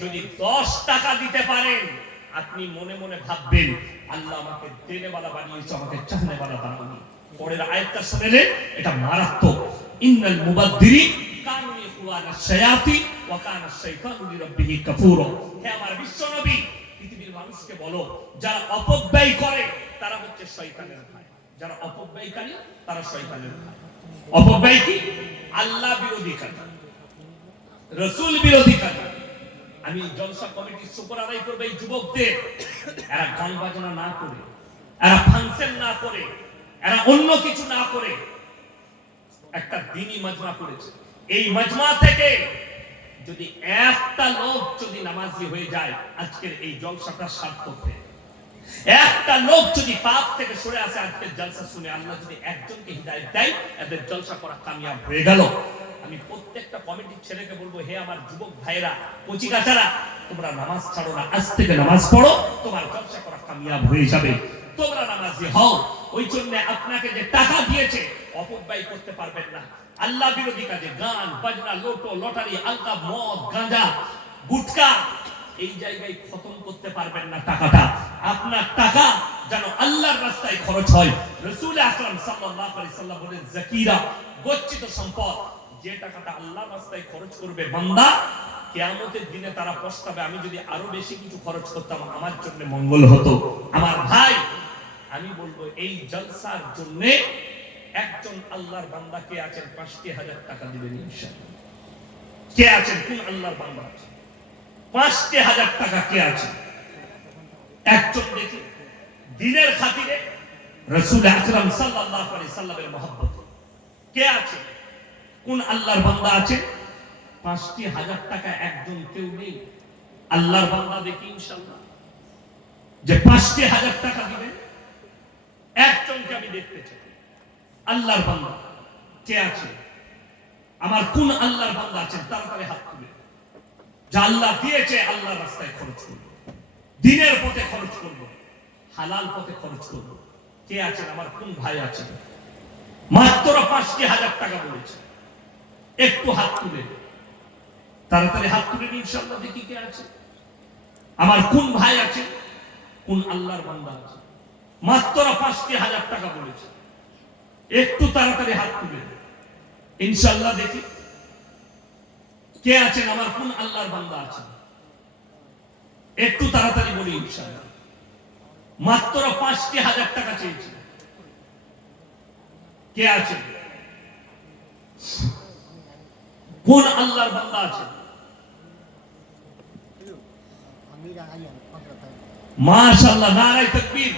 যদি 10 টাকা দিতে পারেন, আপনি মনে মনে ভাববেন আল্লাহ আমাকে দেনেওয়ালা বানিয়েছে, আমাকে চাহনেওয়ালা বানায়নি। পরের আয়াতটা শুনলেন, এটা মারাত্মক। ইন্নাল মুবাদদিরিন কানু ইখওয়ানাশ শায়াতিন ওয়া কানা আশ-শাইতানু লিরাব্বিহি কাফুরা। হে আমার বিশ্বনবী, পৃথিবীর মানুষকে বলো যারা অপব্যয় করে তারা হচ্ছে শয়তানের ভাই, যারা অপব্যয়কারী তারা শয়তানের ভাই। অপব্যয় কি? আল্লাহ বিরোধী কাজ, রাসূল বিরোধী কাজ। আমি জলসা কমিটির শুকর আদায় করব এই যুবকদের, এরা গান বাজনা না করে, এরা ফাংশন না করে, এরা অন্য কিছু না করে একটা দ্বীনি মাজমা করেছে। এই মাজমা থেকে যদি একটা লোক যদি নামাজি হয়ে যায়, আজকের এই জলসাটা সার্থক হয়ে। একটা লোক যদি পাপ থেকে সরে আসে, আজকের জলসা শুনে আল্লাহ যদি একজনকে হিদায়াত দেয়, এদের জলসা করা কামিয়াব হয়ে গেল। আমি প্রত্যেকটা কমিটির ছেলেকে বলবো, হে আমার যুবক ভাইরা, কচিকাচারা, তোমরা নামাজ ছাড়ো না, আজ থেকে নামাজ পড়ো, তোমার জলসা করা কামিয়াব হয়ে যাবে। তোমরা নামাজি হও। ওই জন্য আপনাকে যে টাকা দিয়েছে অপব্যয় করতে পারবেন না। আল্লাহ বিরোধী কাজে গান বাজনা, লোটো লটারি, আলকাপ, মদ, গাঁজা, গুটকা, এই জায়গায় খতম করতে পারবেন না টাকাটা। আপনার টাকা যেন আল্লাহর রাস্তায় খরচ হয়। রাসূল আকরাম সাল্লাল্লাহু আলাইহি সাল্লাম বলেন, যাকিরা গচ্ছিত সম্পদ, যে টাকাটা আল্লাহর রাস্তায় খরচ করবে বান্দা, কিয়ামতের দিনে তারা পস্তাবে, আমি যদি আরো বেশি কিছু খরচ করতাম আমার জন্য মঙ্গল হতো। আমার ভাই, আমি বলবো এই জলসার জন্য একজন আল্লাহর বান্দা কে আছেন 5,000 টাকা দিবেন ইনশাআল্লাহ? কে আছেন? কোন আল্লাহর বান্দা আছে 5,000 টাকা কে আছে? একজন দেখি দিনের খাতিরে রাসূল আকরাম সাল্লাল্লাহু আলাইহি সাল্লামের মহব্বত কে আছে? কোন আল্লাহর বান্দা আছে? 5,000 টাকা একজন কেউ নেই আল্লাহর বান্দা দেখি ইনশাআল্লাহ যে 5,000 টাকা দিবেন। একজনকে আমি দেখতে চাই আল্লাহর বান্দা কে আছে? আমার কোন আল্লাহর বান্দা আছেন? তাড়াতাড়ি হাত তুলে, যা আল্লাহ দিয়েছে আল্লাহর রাস্তায় খরচ করব, দিনের পথে খরচ করব, হালাল পথে খরচ করব। কে আছেন? আমার কোন ভাই আছেন? মাত্র 5,000 টাকা বলেছে, একটু হাত তুলে, তাড়াতাড়ি হাত তুলে ইনশাআল্লাহ দেখি কে আছে। আমার কোন ভাই আছে? কোন আল্লাহর বান্দা আছে? মাত্র 5,000 টাকা বলেছে, একটু তাড়াতাড়ি হাত তুলে ইনশাআল্লাহ দেখি কে আছেন। আমার কোন আল্লাহর বান্দা আছে? একটু তাড়াতাড়ি বলি ইনশাআল্লাহ। মাত্র 5,000 টাকা চেয়েছে, কে আছে? কোন আল্লাহর বান্দা আছে? মাশাআল্লাহ, নারায়ে তাকবীর।